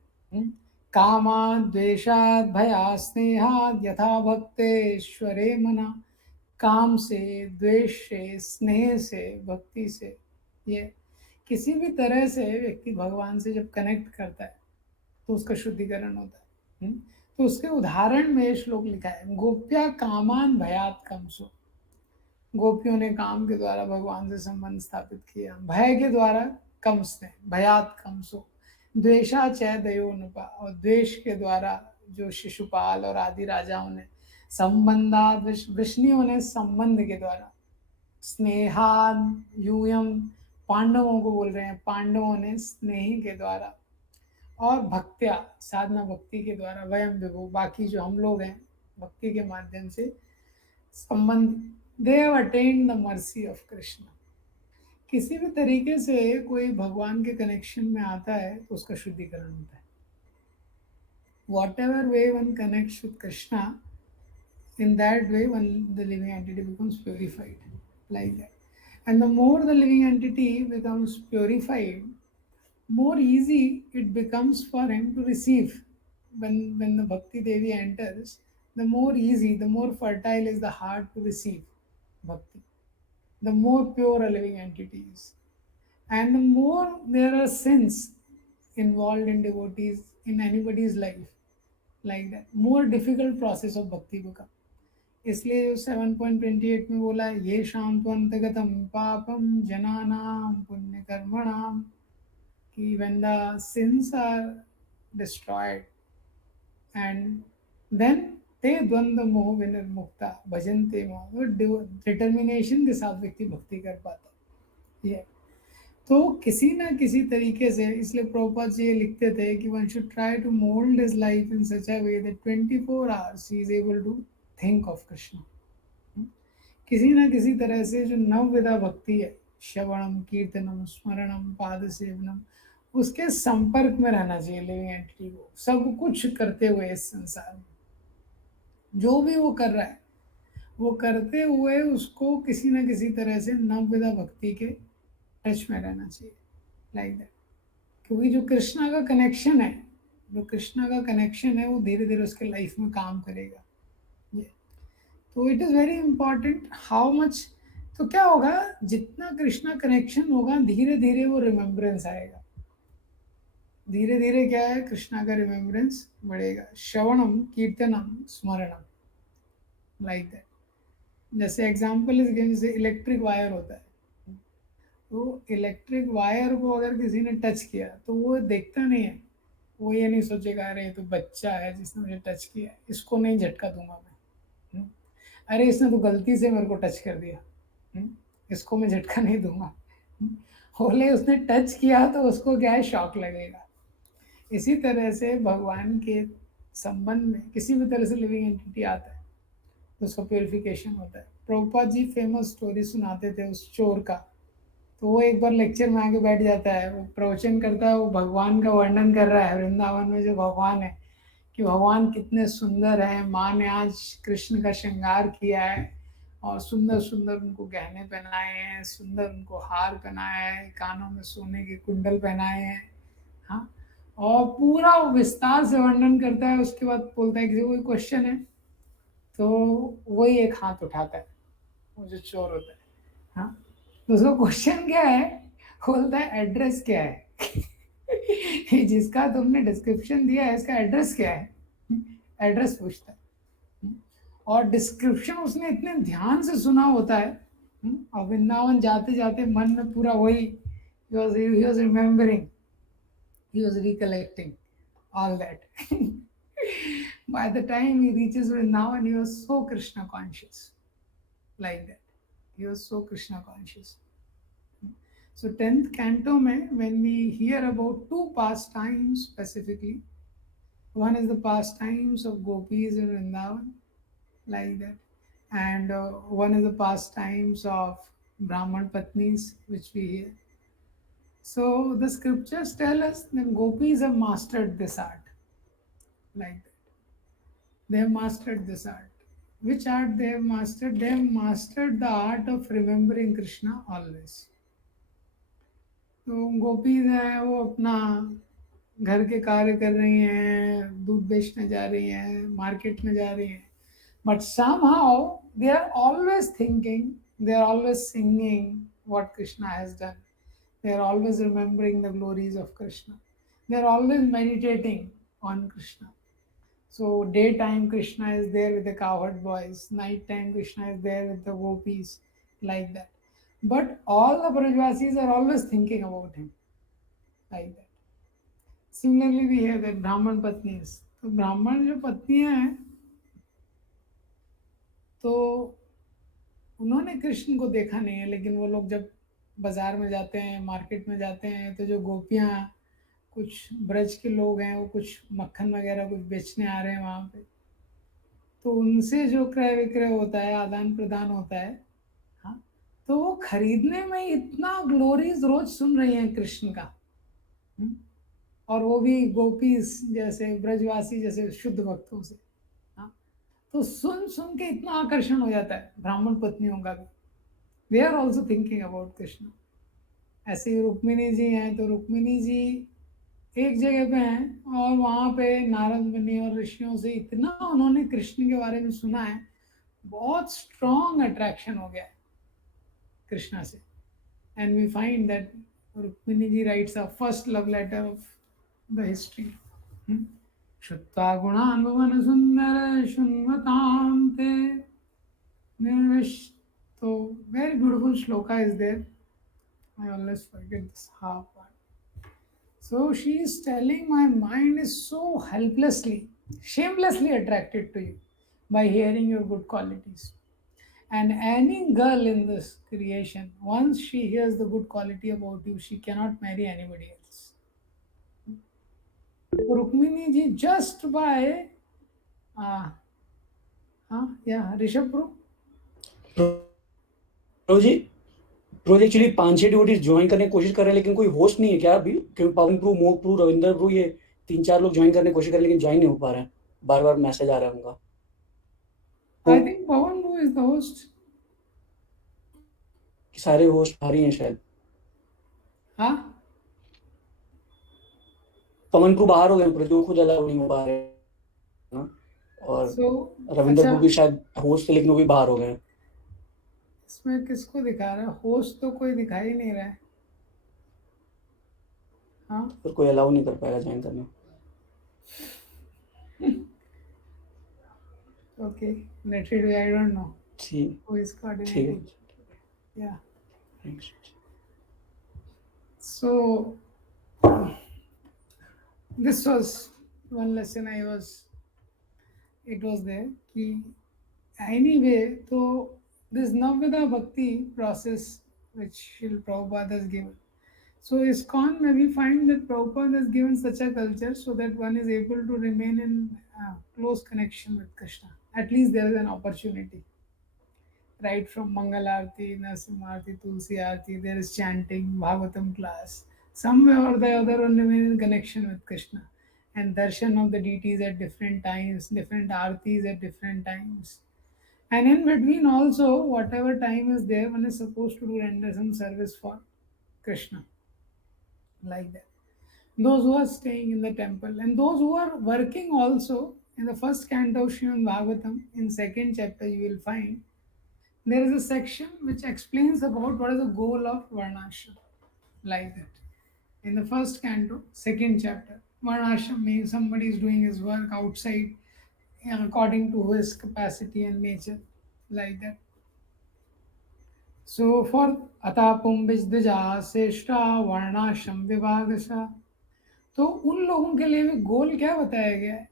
कामात् द्वेषात् भयात् स्नेहात् यथा भक्तेश्वरे मना, काम से, द्वेष से, स्नेह से, भक्ति से, ये किसी भी तरह से व्यक्ति भगवान से जब कनेक्ट करता है तो उसका शुद्धिकरण होता है। तो उसके उदाहरण में श्लोक लिखा है, गोप्या कामान भयात कमसो, गोपियों ने काम के द्वारा भगवान से संबंध स्थापित किया, भय के द्वारा कंस ने, भयात कंसो, द्वेषा चय दयोनुपा, और द्वेष के द्वारा जो शिशुपाल और आदि राजाओं ने, संबंधाद वृष्णियों ने संबंध के द्वारा, स्नेहाद यूयम, पांडवों को बोल रहे हैं, पांडवों ने स्नेही के द्वारा, और भक्त्या साधना भक्ति के द्वारा, वयम विभु बाकी जो हम लोग हैं भक्ति के माध्यम से संबंध, they have attend the mercy of Krishna. किसी भी तरीके से कोई भगवान के कनेक्शन में आता है तो उसका शुद्धिकरण होता है। What ever way one connects with Krishna, in that way when the living entity becomes purified, like that. And the more the living entity becomes purified, more easy it becomes for him to receive. When the Bhakti Devi enters, the more easy, the more fertile is the heart to receive bhakti, the more pure a living entity is, and the more there are sins involved in devotees in anybody's life, like that, more difficult process of bhakti become. इसलिए जो 7.28 में बोला है, ये शाम तो अंतगतम पापम जनानाम पुण्य कर्मणाम, कि when the sins are destroyed and then ते द्वंद्व मोह विनिर्मुक्ता भजनते मोह, वो डिटर्मिनेशन के साथ व्यक्ति भक्ति कर पाता है। ये तो किसी ना किसी तरीके से, इसलिए प्रभुपाद जी ये लिखते थे कि one should try to mould his life in such a way that 24 hours he is able to think of Krishna. किसी ना किसी तरह से जो नवविधा भक्ति है, श्रवणम कीर्तनम स्मरणम पाद सेवनम, उसके संपर्क में रहना चाहिए लिविंग एंटिटी को, सब कुछ करते हुए इस संसार में। जो भी वो कर रहा है, वो करते हुए उसको किसी ना किसी तरह से नवविधा भक्ति के टच में रहना चाहिए, लाइक दैट। क्योंकि जो कृष्णा का कनेक्शन है, वो धीरे धीरे उसके लाइफ में काम करेगा। ये तो it is very important how much. तो क्या होगा, जितना कृष्णा कनेक्शन होगा धीरे धीरे वो रिमेम्बरेंस आएगा, धीरे धीरे क्या है, कृष्णा का रिमेम्बरेंस बढ़ेगा। श्रवणम कीर्तनम स्मरणम, लाइक दैट। जैसे एग्जाम्पल इस गेम से इलेक्ट्रिक वायर होता है, तो इलेक्ट्रिक वायर को अगर किसी ने टच किया तो वो देखता नहीं है, वो ये नहीं सोचेगा अरे ये तो बच्चा है जिसने मुझे टच किया, इसको नहीं झटका दूंगा मैं। अरे इसने तो गलती से मेरे को टच कर दिया, इसको मैं झटका नहीं दूंगा। बोले उसने टच किया तो उसको क्या है, शॉक लगेगा। इसी तरह से भगवान के संबंध में किसी भी तरह से लिविंग एंटिटी आता है तो उसका प्योरिफिकेशन होता है। प्रभुपाद जी फेमस स्टोरी सुनाते थे उस चोर का। तो वो एक बार लेक्चर में आके बैठ जाता है, वो प्रवचन करता है, वो भगवान का वर्णन कर रहा है वृंदावन में जो भगवान है, कि भगवान कितने सुंदर हैं, माँ ने आज कृष्ण का श्रृंगार किया है और सुंदर सुंदर उनको गहने पहनाए हैं, सुंदर उनको हार पहनाया है, कानों में सोने के कुंडल पहनाए हैं। हाँ, और पूरा विस्तार से वर्णन करता है। उसके बाद बोलता है कि कोई क्वेश्चन है, तो वही एक हाथ उठाता है, वो जो चोर होता है। हाँ, तो उसका क्वेश्चन क्या है, बोलता है एड्रेस क्या है। जिसका तुमने डिस्क्रिप्शन दिया है इसका एड्रेस क्या है, एड्रेस पूछता है। और डिस्क्रिप्शन उसने इतने ध्यान से सुना होता है, और वृंदावन जाते जाते मन में पूरा वही, he was remembering, he was recollecting all that. By the time he reaches Vrindavan, he was so Krishna conscious, like that. He was so Krishna conscious. So 10th canto mein, when we hear about two pastimes specifically, one is the pastimes of gopis in Vrindavan, like that, and one is the pastimes of Brahman Patnis, which we hear. So the scriptures tell us that gopis have mastered this art, like that. They have mastered this art. Which art they have mastered? They have mastered the art of remembering Krishna always. तो gopis हैं, वो अपना घर के कार्य कर रही हैं, दूध बेचने जा रही हैं, मार्केट में जा रही हैं, but somehow they are always thinking, they are always singing what Krishna has done. They are always remembering the glories of Krishna. They are always meditating on Krishna. So daytime Krishna is there with the cowherd boys, nighttime Krishna is there with the gopis, like that. But all the Brajvasis are always thinking about him, like that. Similarly, we have that Brahman Patnis. तो ब्राह्मण जो पत्नियां हैं, तो उन्होंने कृष्ण को देखा नहीं है, लेकिन वो लोग जब बाजार में जाते हैं, मार्केट में जाते हैं, तो जो गोपियां, कुछ ब्रज के लोग हैं, वो कुछ मक्खन वगैरह कुछ बेचने आ रहे हैं वहाँ पे, तो उनसे जो क्रय विक्रय होता है, आदान प्रदान होता है, हाँ, तो वो खरीदने में इतना ग्लोरीज रोज सुन रही हैं कृष्ण का। और वो भी गोपीस जैसे, ब्रजवासी जैसे शुद्ध भक्तों से। हाँ, तो सुन सुन के इतना आकर्षण हो जाता है ब्राह्मण पत्नियों का भी। They are also thinking about Krishna. ऐसे ही रुक्मिणी जी हैं, तो रुक्मिणी जी एक जगह पे हैं और वहाँ पे नारद मुनि और ऋषियों से इतना उन्होंने कृष्ण के बारे में सुना है, बहुत स्ट्रॉन्ग अट्रैक्शन हो गया है कृष्णा से। And we find that Rukmini ji writes a first love letter of the history. श्रुत्वा गुणान् भुवन सुंदर शृण्वतां ते निर्विश। तो very beautiful shloka is there. I always forget this half part. So she is telling, my mind is so helplessly, shamelessly attracted to you by hearing your good qualities. And any girl in this creation, once she hears the good quality about you, she cannot marry anybody else. Rukmini ji, just by, yeah, Rishabh Bro. प्रो जी, प्रो actually 5-6 devotees join करने की कोशिश कर रहे हैं, लेकिन कोई होस्ट नहीं है क्या अभी? क्योंकि पवन प्रो, मोक प्रो, रविंदर प्रो, ये 3-4 लोग ज्वाइन करने की कोशिश कर रहे हैं, लेकिन ज्वाइन नहीं हो पा रहे हैं। बार बार मैसेज आ रहा है उनका। I think Pawan Bhu is the host. कि सारे होस्ट बाहर ही हैं शायद, हाँ, पवन प्रू बाहर हो गए, प्रद्युम्न खुद अलाउ नहीं हो पा रहे हैं ना, और so रविंदर अच्छा, प्रू भी शायद होस्ट थे लेकिन वो भी बाहर हो गए। इसमें किसको दिखा रहा है? होस्ट तो कोई दिखा ही नहीं रहा है। हाँ, फिर कोई अलाउ नहीं कर पाएगा ज्वाइन करना। okay, let it be. I don't know ठीक who is ठीक coordinating. है, Yeah. Thanks. So this was one lesson it was there कि anyway, so this Navvida Bhakti process which Srila Prabhupada has given. So ISKCON we find that Prabhupada has given such a culture so that one is able to remain in close connection with Krishna. At least there is an opportunity. Right from Mangal Aarti, Narasimha Aarti, Tulsi Aarti, there is chanting, Bhagavatam class. Somewhere or the other one remain in connection with Krishna. And darshan of the deities at different times, different aartis at different times. And in between also, whatever time is there, one is supposed to do render some service for Krishna. Like that. Those who are staying in the temple and those who are working also in the first canto of Srimad Bhagavatam, in second chapter you will find there is a section which explains about what is the goal of Varnashram. Like that. In the first canto, second chapter, Varnashram means somebody is doing his work outside according to his capacity and nature. Like that. So for Atapum Vijdija Seshta Varnashram Vivagasa. तो उन लोगों के लिए भी गोल क्या बताया गया है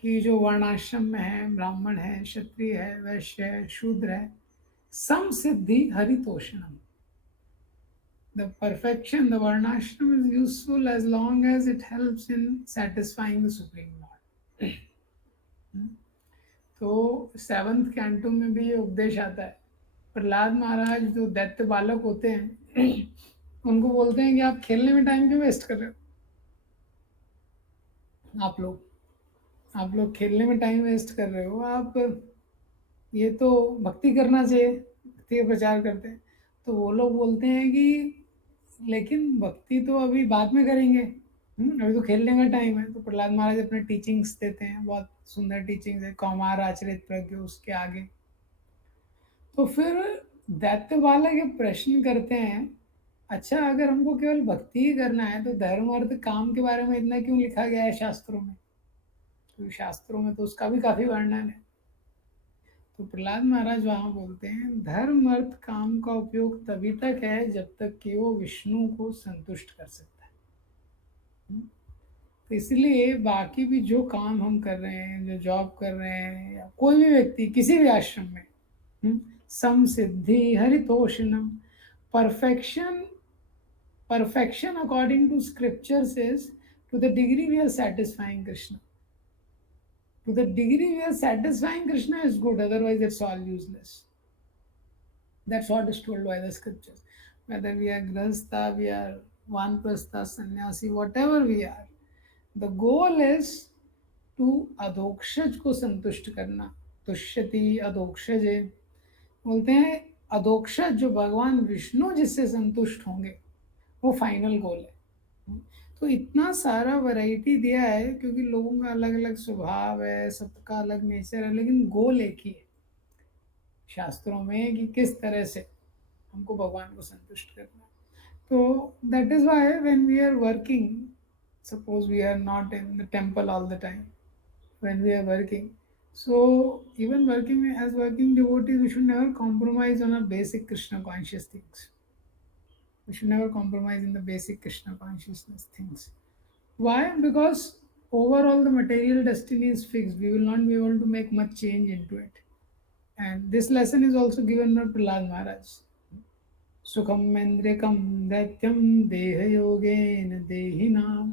कि जो वर्णाश्रम में है, ब्राह्मण है, क्षत्रिय है, वैश्य है, शूद्र है, सम सिद्धि हरितोषणम. The perfection, the varnashram is useful as long as it helps in satisfying the Supreme Lord. तो सेवंथ कैंटो में भी ये उपदेश आता है. प्रहलाद महाराज जो दैत्य बालक होते हैं उनको बोलते हैं कि आप खेलने में टाइम क्यों वेस्ट कर रहे हो? आप लोग खेलने में टाइम वेस्ट कर रहे हो. आप ये तो भक्ति करना चाहिए, भक्ति का प्रचार करते हैं. तो वो लोग बोलते हैं कि लेकिन भक्ति तो अभी बाद में करेंगे, अभी तो खेलने का टाइम है. तो प्रहलाद महाराज अपने टीचिंग्स देते हैं, बहुत सुंदर टीचिंग्स है, कौमार आचरित प्रज्ञ उसके आगे. तो फिर दैत्य बालक ये प्रश्न करते हैं, अच्छा अगर हमको केवल भक्ति ही करना है तो धर्म अर्थ काम के बारे में इतना क्यों लिखा गया है शास्त्रों में? तो शास्त्रों में तो उसका भी काफी वर्णन है. तो प्रहलाद महाराज वहां बोलते हैं धर्म अर्थ काम का उपयोग तभी तक है जब तक कि वो विष्णु को संतुष्ट कर सकता है. तो इसलिए बाकी भी जो काम हम कर रहे हैं, जो जॉब कर रहे हैं, या कोई भी व्यक्ति किसी भी आश्रम में, सम सिद्धि हरितोषणम, perfection according to scripture says to the degree we are satisfying Krishna. To the degree we are satisfying Krishna is good, otherwise it's all useless. That's what is told by the scriptures. Whether we are grahastha, we are vanprastha, sannyasi, whatever we are, the goal is to अधोक्षज को संतुष्ट करना. तुष्यति अधोक्षजे, बोलते हैं अधोक्षज जो भगवान विष्णु जिससे संतुष्ट होंगे वो फाइनल गोल है. तो इतना सारा वैरायटी दिया है क्योंकि लोगों का अलग अलग स्वभाव है, सबका अलग नेचर है, लेकिन गोल एक ही है शास्त्रों में कि किस तरह से हमको भगवान को संतुष्ट करना है. तो that is why when we are working, suppose we are not in the temple all the time, when we are working, so even working as working devotees we should never compromise on our basic Krishna conscious things. We should never compromise in the basic Krishna consciousness things. Why? Because overall the material destiny is fixed, we will not be able to make much change into it. And this lesson is also given by Prahlad Maharaj. सुखम इंद्रिकम दैत्यम देह योगेन देहिनाम.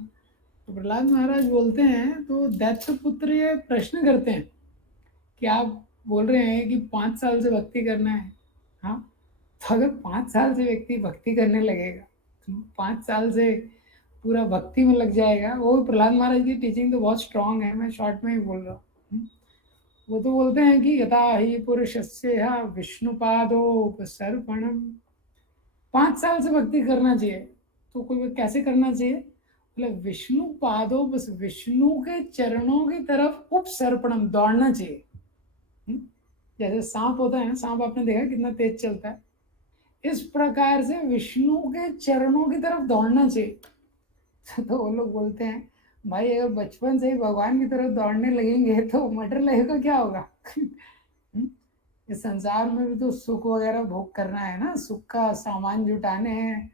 तो प्रहलाद महाराज बोलते हैं, तो दैत्य पुत्र ये प्रश्न करते हैं कि आप बोल रहे हैं कि 5 साल से भक्ति करना है. हाँ, तो अगर 5 साल से व्यक्ति भक्ति करने लगेगा, 5 साल से पूरा भक्ति में लग जाएगा. वो प्रहलाद महाराज की टीचिंग तो बहुत स्ट्रांग है, मैं शॉर्ट में ही बोल रहा हूँ. वो तो बोलते हैं कि यथा ही पुरुषस्य विष्णुपादोपसर्पणम, 5 साल से भक्ति करना चाहिए। तो कोई कैसे करना चाहिए, मतलब विष्णु पादों, बस विष्णु के चरणों की तरफ उपसर्पणम, दौड़ना चाहिए। जैसे सांप होता है ना, सांप आपने देखा कितना तेज चलता है, इस प्रकार से विष्णु के चरणों की तरफ दौड़ना चाहिए। तो वो लोग बोलते हैं भाई अगर बचपन से ही भगवान की तरफ दौड़ने लगेंगे तो मटर लाइफ का क्या होगा। इस संसार में भी तो सुख वगैरह भोग करना है ना, सुख का सामान जुटाने हैं।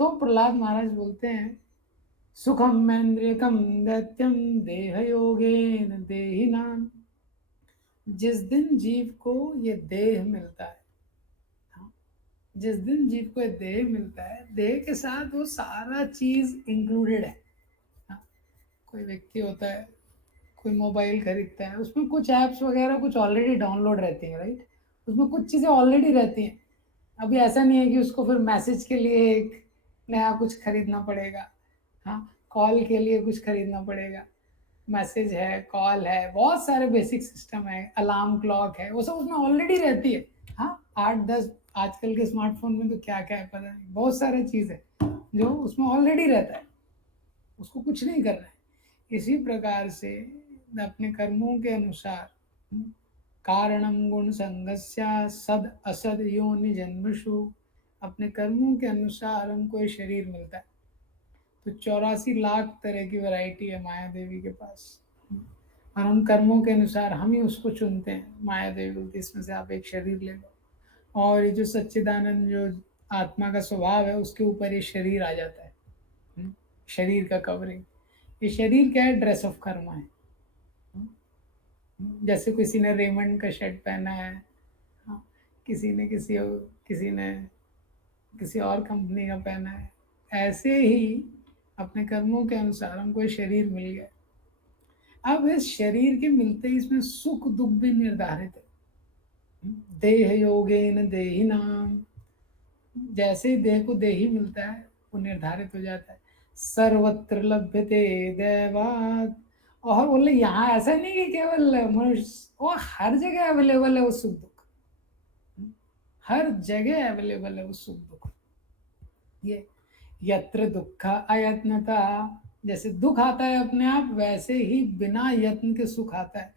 तो प्रहलाद महाराज बोलते हैं सुखम ऐन्द्रियकम दैत्यम देह योगेन देहिनाम। जिस दिन जीव को ये देह मिलता है, हाँ, जिस दिन जीव को ये देह मिलता है, देह के साथ वो सारा चीज इंक्लूडेड है। हाँ, कोई व्यक्ति होता है, कोई मोबाइल खरीदता है, उसमें कुछ ऐप्स वगैरह कुछ ऑलरेडी डाउनलोड रहती हैं, राइट, उसमें कुछ चीज़ें ऑलरेडी रहती हैं। अभी ऐसा नहीं है कि उसको फिर मैसेज के लिए एक नया कुछ खरीदना पड़ेगा, हाँ, कॉल के लिए कुछ खरीदना पड़ेगा। मैसेज है, कॉल है, बहुत सारे बेसिक सिस्टम है, अलार्म क्लॉक है, वो सब उसमें ऑलरेडी रहती है। हाँ, 8-10 आजकल के स्मार्टफोन में तो क्या क्या है पता नहीं, बहुत सारे चीज़ है जो उसमें ऑलरेडी रहता है, उसको कुछ नहीं करना है। इसी प्रकार से अपने कर्मों के अनुसार कारणम गुण संगस्या सद असद योनि जन्मशु, अपने कर्मों के अनुसार हमको ये शरीर मिलता है। तो 84 लाख तरह की वैरायटी है माया देवी के पास, और हम कर्मों के अनुसार हम ही उसको चुनते हैं। माया देवी बोलती इसमें से आप एक शरीर ले लो, और ये जो सच्चिदानंद जो आत्मा का स्वभाव है उसके ऊपर ये शरीर आ जाता है। शरीर का कवरिंग, ये शरीर क्या है, ड्रेस ऑफ कर्मा है। जैसे किसी ने रेमंड का शर्ट पहना है, हाँ, किसी ने किसी और कंपनी का पहना है, ऐसे ही अपने कर्मों के अनुसार हमको ये शरीर मिल गया। अब इस शरीर के मिलते ही इसमें सुख दुख भी निर्धारित है। देह योगेन देहिनाम, जैसे ही देह को देही मिलता है वो निर्धारित हो जाता है। सर्वत्र लभ्यते दैवात, और बोले यहाँ ऐसा नहीं कि केवल मनुष्य, वो हर जगह अवेलेबल है वो सुख दुख, हर जगह अवेलेबल है वो सुख दुख। ये यत्र दुख अयत्नता, जैसे दुख आता है अपने आप, वैसे ही बिना यत्न के सुख आता है।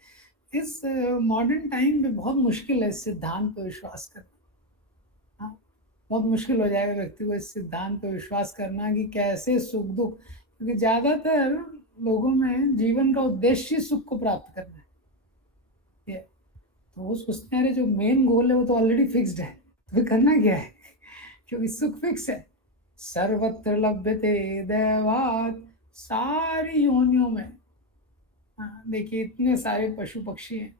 इस मॉडर्न टाइम पे बहुत मुश्किल है इस सिद्धांत पर विश्वास करना। हाँ, बहुत मुश्किल हो जाएगा व्यक्ति को इस सिद्धांत पर विश्वास करना कि कैसे सुख दुख, क्योंकि ज्यादातर लोगों में जीवन का उद्देश्य सुख को प्राप्त करना है। ये तो वो सोचते हैं अरे जो मेन गोल है वो तो ऑलरेडी फिक्स्ड है, तो फिर करना क्या है, क्योंकि सुख फिक्स है। सर्वत्र लभ्यते दैवात, सारी योनियों में, हाँ, देखिए इतने सारे पशु पक्षी हैं।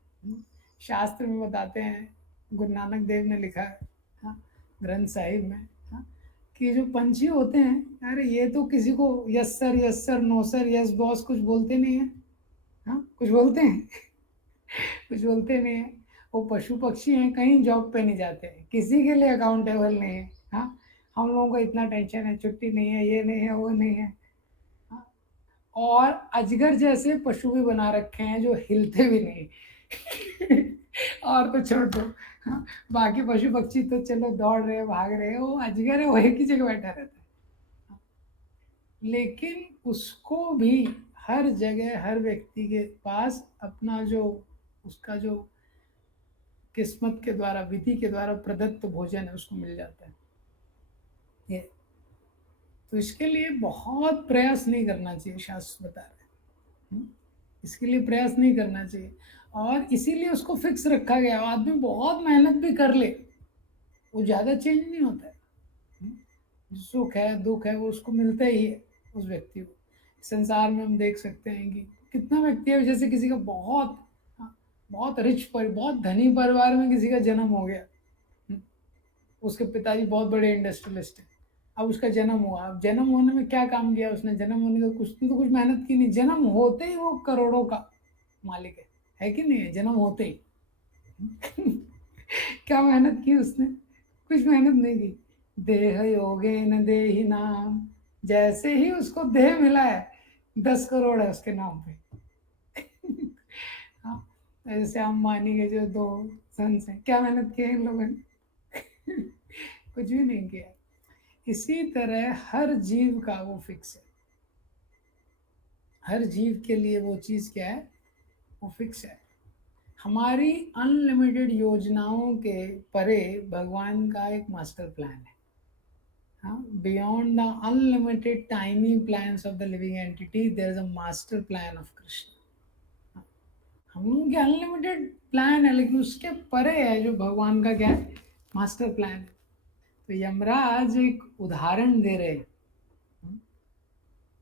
शास्त्र में बताते हैं, गुरु नानक देव ने लिखा है, हाँ, ग्रंथ साहिब में, हाँ, कि जो पंछी होते हैं, अरे ये तो किसी को yes sir no sir yes boss कुछ बोलते नहीं है। हाँ, कुछ बोलते हैं कुछ बोलते नहीं है। वो पशु पक्षी हैं, कहीं जॉब पे नहीं जाते हैं, किसी के लिए अकाउंटेबल नहीं है। हाँ, हम लोगों को इतना टेंशन है, छुट्टी नहीं है, ये नहीं है, वो नहीं है। हाँ, और अजगर जैसे पशु भी बना रखे हैं जो हिलते भी नहीं और तो छोड़ दो, हाँ, बाकी पशु पक्षी तो चलो दौड़ रहे भाग रहे, वो अजगर है वो एक ही जगह बैठा रहता है। हाँ, लेकिन उसको भी हर जगह हर व्यक्ति के पास अपना जो उसका जो किस्मत के द्वारा विधि के द्वारा प्रदत्त भोजन है उसको मिल जाता है। ये तो इसके लिए बहुत प्रयास नहीं करना चाहिए, शास्त्र बता रहे हैं। इसके लिए प्रयास नहीं करना चाहिए, और इसीलिए उसको फिक्स रखा गया। आदमी बहुत मेहनत भी कर ले वो ज़्यादा चेंज नहीं होता है। सुख है दुख है वो उसको मिलता ही है उस व्यक्ति को। संसार में हम देख सकते हैं कि कितना व्यक्ति है, जैसे किसी का बहुत, हाँ, बहुत रिच पर बहुत धनी परिवार में किसी का जन्म हो गया, उसके पिताजी बहुत बड़े इंडस्ट्रियलिस्ट हैं, अब उसका जन्म हुआ। अब जन्म होने में क्या काम किया उसने, जन्म होने का कुछ तो कुछ मेहनत की नहीं, जन्म होते ही वो करोड़ों का मालिक है कि नहीं है, जन्म होते ही क्या मेहनत की उसने, कुछ मेहनत नहीं की। देह योगे न देहि नाम, जैसे ही उसको देह मिला है 10 करोड़ है उसके नाम पे हाँ, जैसे अंबानी के जो 2 सन्स हैं, क्या मेहनत की है इन लोगों ने? कुछ भी नहीं किया। इसी तरह हर जीव का वो फिक्स है, हर जीव के लिए वो चीज़ क्या है, वो फिक्स है। हमारी अनलिमिटेड योजनाओं के परे भगवान का एक मास्टर प्लान है। हाँ, beyond the unlimited tiny plans of the living entity there is a master plan of Krishna. हम लोगों के अनलिमिटेड प्लान है, लेकिन उसके परे है जो भगवान का क्या है, मास्टर प्लान है। तो यमराज एक उदाहरण दे रहे हैं।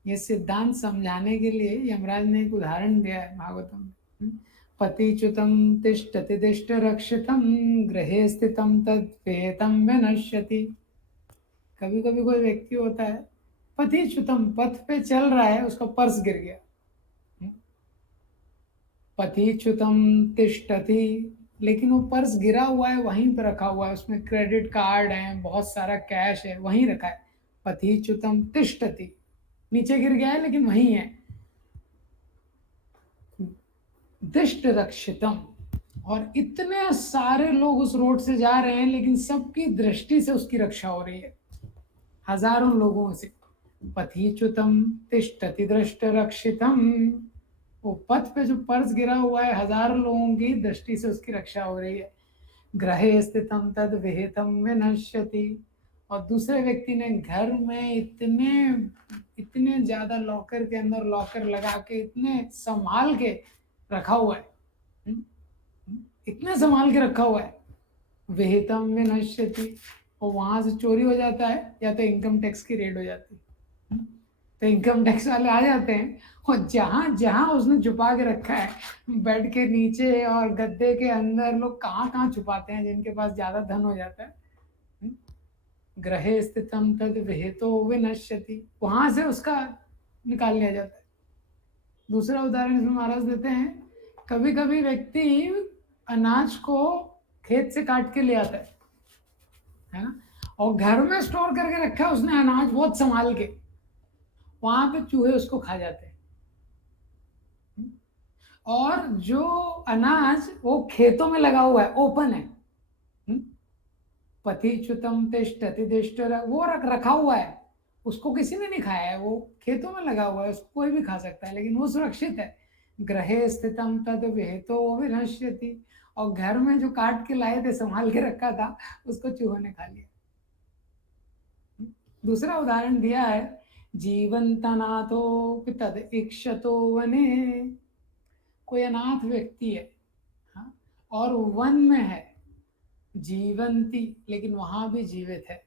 ये सिद्धांत समझाने के लिए यमराज ने एक उदाहरण दिया है भागवतम में। पतिच्युतम तिष्ठति दिष्ट रक्षितम गृहे स्थितम तद्वेतम विनश्यति। कभी कभी कोई व्यक्ति होता है, पतिच्युतम, पथ पे चल रहा है, उसका पर्स गिर गया। पतिच्युतम तिष्ठति, लेकिन वो पर्स गिरा हुआ है, वहीं पर रखा हुआ है, उसमें क्रेडिट कार्ड है, बहुत सारा कैश है, वहीं रखा है। पतिच्युतम तिष्ठति, नीचे गिर गया है लेकिन वहीं है। दिष्ट रक्षितम, और इतने सारे लोग उस रोड से जा रहे हैं, लेकिन सबकी दृष्टि से उसकी रक्षा हो रही है, हजारों लोगों से। पथिच्युतम तिष्ठति दृष्ट रक्षितम, वो पथ पे जो पर्स गिरा हुआ है, हजारों लोगों की दृष्टि से उसकी रक्षा हो रही है। ग्रहे स्थितम तद विहितम विनश्यति, और दूसरे व्यक्ति ने घर में इतने इतने ज्यादा लॉकर के अंदर लॉकर लगा के इतने संभाल के रखा हुआ है, इतने संभाल के रखा हुआ है, विहितम विनश्यति, और वहां से चोरी हो जाता है या तो इनकम टैक्स की रेड हो जाती है। तो इनकम टैक्स वाले आ जाते हैं, और जहां जहां उसने छुपा के रखा है, बेड के नीचे और गद्दे के अंदर, लोग कहाँ कहाँ छुपाते हैं जिनके पास ज्यादा धन हो जाता है। ग्रहे स्थितम तद विहितो विनश्यति, वहां से उसका निकाल लिया जाता है। दूसरा उदाहरण इसमें महाराज देते हैं, कभी कभी व्यक्ति अनाज को खेत से काट के ले आता है ना, और घर में स्टोर करके रखा है उसने अनाज बहुत संभाल के, वहां पे चूहे उसको खा जाते हैं। और जो अनाज वो खेतों में लगा हुआ है, ओपन है, पतिच्युतम तिष्ठति दिष्ट, वो रखा हुआ है, उसको किसी ने नहीं खाया है, वो खेतों में लगा हुआ है, उसको कोई भी खा सकता है, लेकिन वो सुरक्षित है। ग्रहे स्थितम तद विहितो विनश्यति, और घर में जो काट के लाए थे, संभाल के रखा था, उसको चूहों ने खा लिया। दूसरा उदाहरण दिया है, जीवंतनाथो तद इक्षतो वने, कोई अनाथ व्यक्ति है, हाँ, और वन में है, जीवंती, लेकिन वहां भी जीवित है।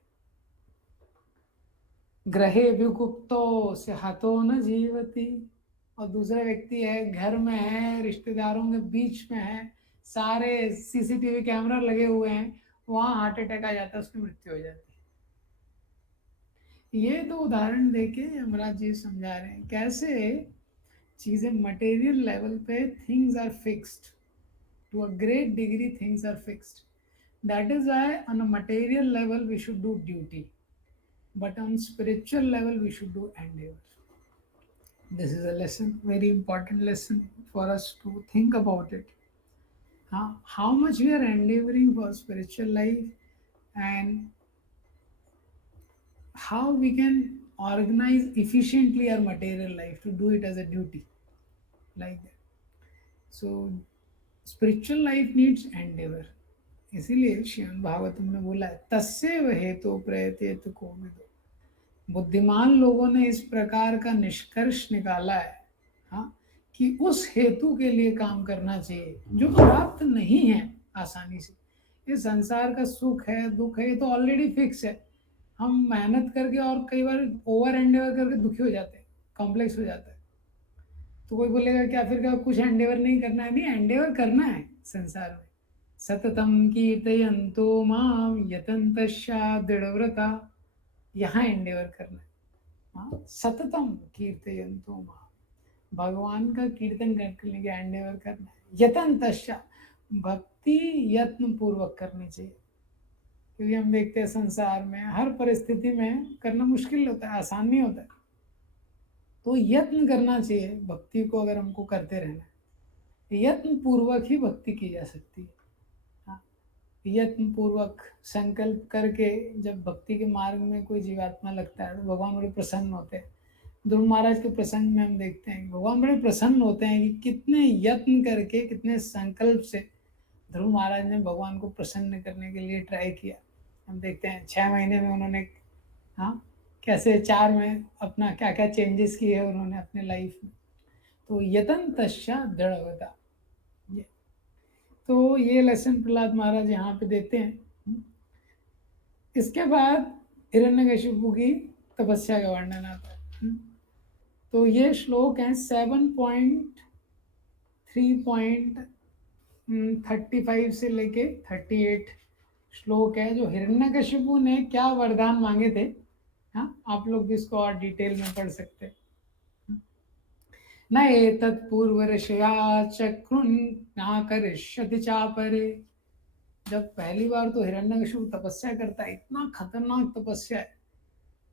ग्रहे विगुप्तो से हतो न जीवती, और दूसरा व्यक्ति है, घर में है, रिश्तेदारों के बीच में है, सारे सीसीटीवी कैमरा लगे हुए हैं, वहां हार्ट अटैक आ जाता है, उसकी मृत्यु हो जाती है। ये दो उदाहरण देके यमराज जी समझा रहे हैं कैसे चीजें मटेरियल लेवल पे things are fixed, to a great degree things are fixed. That is why on a material level we should do duty, but on spiritual level we should do endeavor. This is a lesson, very important lesson for us to think about it. How much we are endeavoring for spiritual life, and how we can organize efficiently our material life to do it as a duty, like that. So spiritual life needs endeavor. इसीलिए श्रीमद् भागवतम में बोला है, तस्यैव हेतो प्रयतेत कोविदो। बुद्धिमान लोगों ने इस प्रकार का निष्कर्ष निकाला है, हाँ, कि उस हेतु के लिए काम करना चाहिए जो प्राप्त नहीं है आसानी से। ये संसार का सुख है, दुख है, ये तो ऑलरेडी फिक्स है। हम मेहनत करके और कई बार ओवर एंडेवर करके दुखी हो जाते हैं, कॉम्प्लेक्स हो जाता है। तो कोई बोलेगा क्या फिर क्या कुछ एंडेवर नहीं करना है? नहीं, एंडेवर करना है संसार में। सततम कीर्तयन्तो माम यतन्तश्चा दृढ़व्रता, यहाँ एंडेवर करना है। हाँ, सततम कीर्तयन्तो माम, भगवान का कीर्तन करने के एंडेवर करना है। यतन तस्या, भक्ति यत्न पूर्वक करनी चाहिए, क्योंकि हम देखते हैं संसार में हर परिस्थिति में करना मुश्किल होता है, आसान नहीं होता है। तो यत्न करना चाहिए भक्ति को, अगर हमको करते रहना है। यत्न पूर्वक ही भक्ति की जा सकती है। हाँ, यत्न पूर्वक संकल्प करके जब भक्ति के मार्ग में कोई जीवात्मा लगता है तो भगवान बड़े प्रसन्न होते हैं। ध्रुव महाराज के प्रसंग में हम देखते हैं भगवान बड़े प्रसन्न होते हैं कि कितने यत्न करके, कितने संकल्प से ध्रुव महाराज ने भगवान को प्रसन्न करने के लिए ट्राई किया। हम देखते हैं 6 महीने में उन्होंने, हाँ, कैसे 4 में अपना क्या क्या चेंजेस किए उन्होंने अपने लाइफ में। तो यतन तस्या दृढ़वता, ये तो ये लेसन प्रहलाद महाराज यहाँ पे देते हैं। इसके बाद हिरण्यकशिपु की तपस्या का वर्णन आता है। तो ये श्लोक है 7.3.35 से लेके 38 श्लोक है, जो हिरण्यकशिपु ने क्या वरदान मांगे थे। हाँ, आप लोग भी इसको और डिटेल में पढ़ सकते हैं। न एतत् पूर्वऋषया चक्रुन् न करिष्यति चापरे। जब पहली बार तो हिरण्यकशिपु तपस्या करता है, इतना खतरनाक तपस्या है।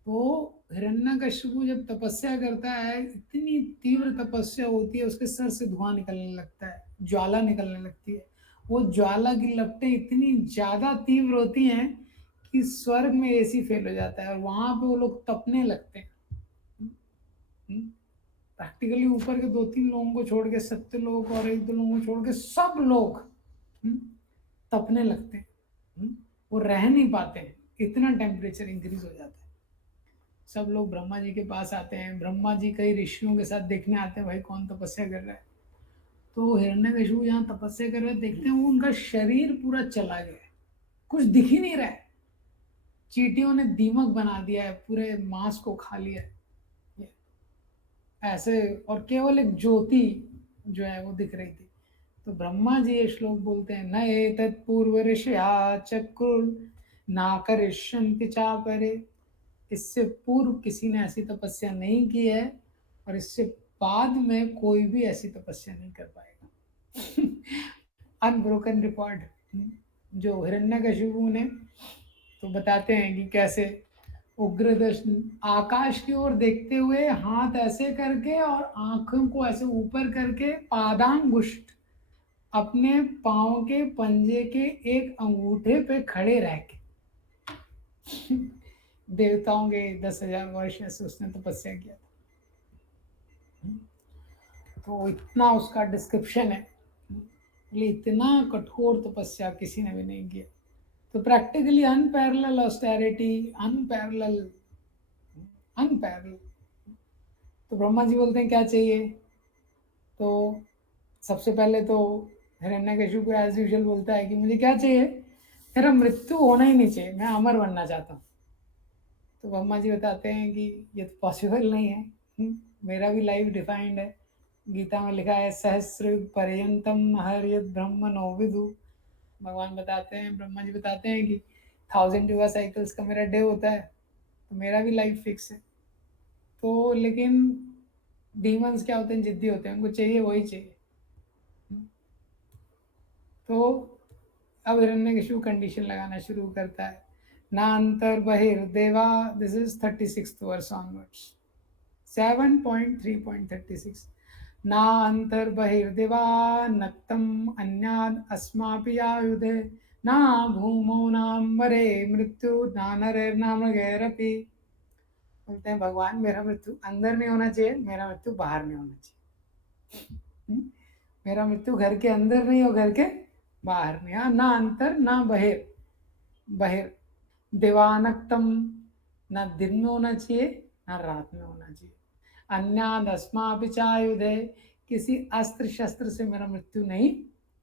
तो हिरण्यकशिपु जब तपस्या करता है, इतनी तीव्र तपस्या होती है, उसके सर से धुआं निकलने लगता है, ज्वाला निकलने लगती है। वो ज्वाला की लपटें इतनी ज्यादा तीव्र होती हैं कि स्वर्ग में एसी फेल हो जाता है और वहां पे वो लोग तपने लगते हैं। प्रैक्टिकली ऊपर के 2-3 लोगों को छोड़ के, 70 लोग और 1-2 लोगों को छोड़ के सब लोग तपने लगते हैं। वो रह नहीं पाते हैं, इतना टेम्परेचर इंक्रीज हो जाता है। सब लोग ब्रह्मा जी के पास आते हैं, ब्रह्मा जी कई ऋषियों के साथ देखने आते हैं, भाई कौन तपस्या कर रहा है। तो हिरण्यकशिपु जहाँ तपस्या कर रहे हैं, देखते हैं वो उनका शरीर पूरा चला गया है, कुछ दिख ही नहीं रहा है, चींटियों ने दीमक बना दिया है, पूरे मांस को खा लिया है ऐसे, और केवल एक ज्योति जो है वो दिख रही थी। तो ब्रह्मा जी ये श्लोक बोलते हैं, न एतत् पूर्व ऋषया चक्रुर ना करिष्यन्ति चापरे। इससे पूर्व किसी ने ऐसी तपस्या नहीं की है और इससे बाद में कोई भी ऐसी तपस्या नहीं कर पाएगा। अनब्रोकन रिकॉर्ड जो हिरण्यकशिपु ने, तो बताते हैं कि कैसे उग्र दर्शन, आकाश की ओर देखते हुए हाथ ऐसे करके और आंखों को ऐसे ऊपर करके पादांगुष्ठ अपने पांव के पंजे के एक अंगूठे पे खड़े रह के देवताओं के 10,000 वर्ष ऐसे उसने तपस्या किया था। तो इतना उसका डिस्क्रिप्शन है, इतना कठोर तपस्या किसी ने भी नहीं किया। तो प्रैक्टिकली अनपैरेलल ऑस्टेरिटी, अनपैरेलल। तो ब्रह्मा जी बोलते हैं क्या चाहिए। तो सबसे पहले तो हिरण्यकशिपु एज यूजुअल बोलता है कि मुझे क्या चाहिए, मेरा मृत्यु होना ही नहीं चाहिए, मैं अमर बनना चाहता हूँ। तो ब्रह्मा जी बताते हैं कि ये तो पॉसिबल नहीं है, मेरा भी लाइफ डिफाइंड है। गीता में लिखा है सहस्र पर्यंतम हरियत ब्रह्म नो विदु। भगवान बताते हैं, ब्रह्मा जी बताते हैं कि 1000 युवा साइकिल्स का मेरा डे होता है, तो मेरा भी लाइफ फिक्स है। तो लेकिन डीमंस क्या होते हैं, जिद्दी होते हैं, उनको चाहिए वही चाहिए। तो अब हिरण्यकशिपु कंडीशन लगाना शुरू करता है, ना अंतर बहिर्देवा। This is 36th verse onwards, 7.3.36। ना अंतर बहिर्देवा नक्तम अन्याद अस्मापि आयुधे, ना भूमो नाम्बरे मृत्यु ना नरेर्नामगैरपि। बोलते हैं भगवान मेरा मृत्यु अंदर नहीं होना चाहिए, मेरा मृत्यु बाहर नहीं होना चाहिए। मेरा मृत्यु घर के अंदर नहीं और घर के बाहर नहीं। हाँ, ना अंतर ना बहिर, बहिर दिवानक्तम, ना दिन में होना चाहिए ना रात में होना चाहिए। अन्याद अस्मापि चायुधे, किसी अस्त्र शस्त्र से मेरा मृत्यु नहीं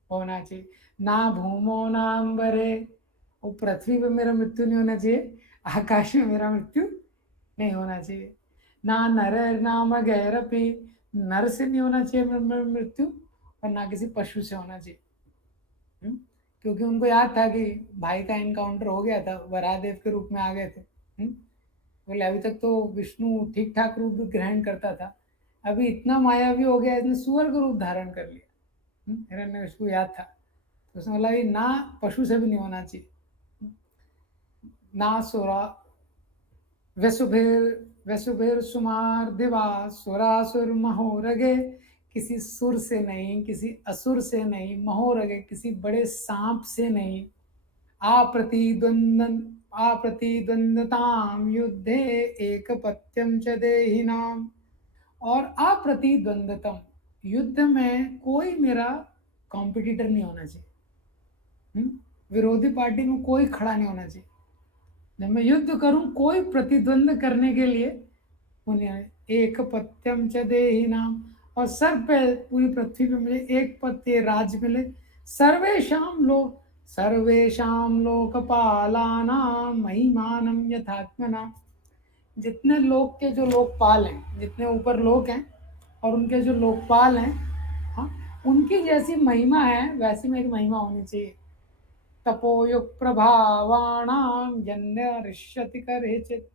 होना चाहिए। ना भूमो ना अंबरे, वो पृथ्वी पे मेरा मृत्यु नहीं होना चाहिए, आकाश में मेरा मृत्यु नहीं होना चाहिए। ना नर नाम गैरपी, नर से नहीं होना चाहिए मृत्यु और ना किसी पशु से होना चाहिए। क्योंकि उनको याद था कि भाई का इनकाउंटर हो गया था, वराहदेव के रूप में आ गए थे। बोले अभी तक तो विष्णु ठीक ठाक रूप ग्रहण करता था, अभी इतना मायावी हो गया, इसने सुअर का रूप धारण कर लिया। हिरण्यकशिपु याद था, तो उसने बोला ये ना पशु से भी नहीं होना चाहिए। ना सुरा वसुभिर सुमार दिवा सुरासुर महोरगे, किसी सुर से नहीं, किसी असुर से नहीं, महोरगे किसी बड़े सांप से नहीं। आप्रतिद्वंदताम युद्धे एकपत्यम च देहिनाम। और अप्रतिद्वंदतम, युद्ध में कोई मेरा कॉम्पिटिटर नहीं होना चाहिए। विरोधी पार्टी में कोई खड़ा नहीं होना चाहिए। जब मैं युद्ध करूं कोई प्रतिद्वंद करने के लिए उन्हें एक पत्यम च देहिनाम। और सर पे पूरी पृथ्वी पे मुझे एक पत्य राज मिले। सर्वेशाम लोकपालानां महिमानम यथात्मना। जितने लोक के जो लोकपाल हैं, जितने ऊपर लोक हैं और उनके जो लोकपाल हैं, हाँ, उनकी जैसी महिमा है वैसी मेरी महिमा होनी चाहिए। तपोयुग प्रभावाणाम जन्य ऋष्यति करेचित।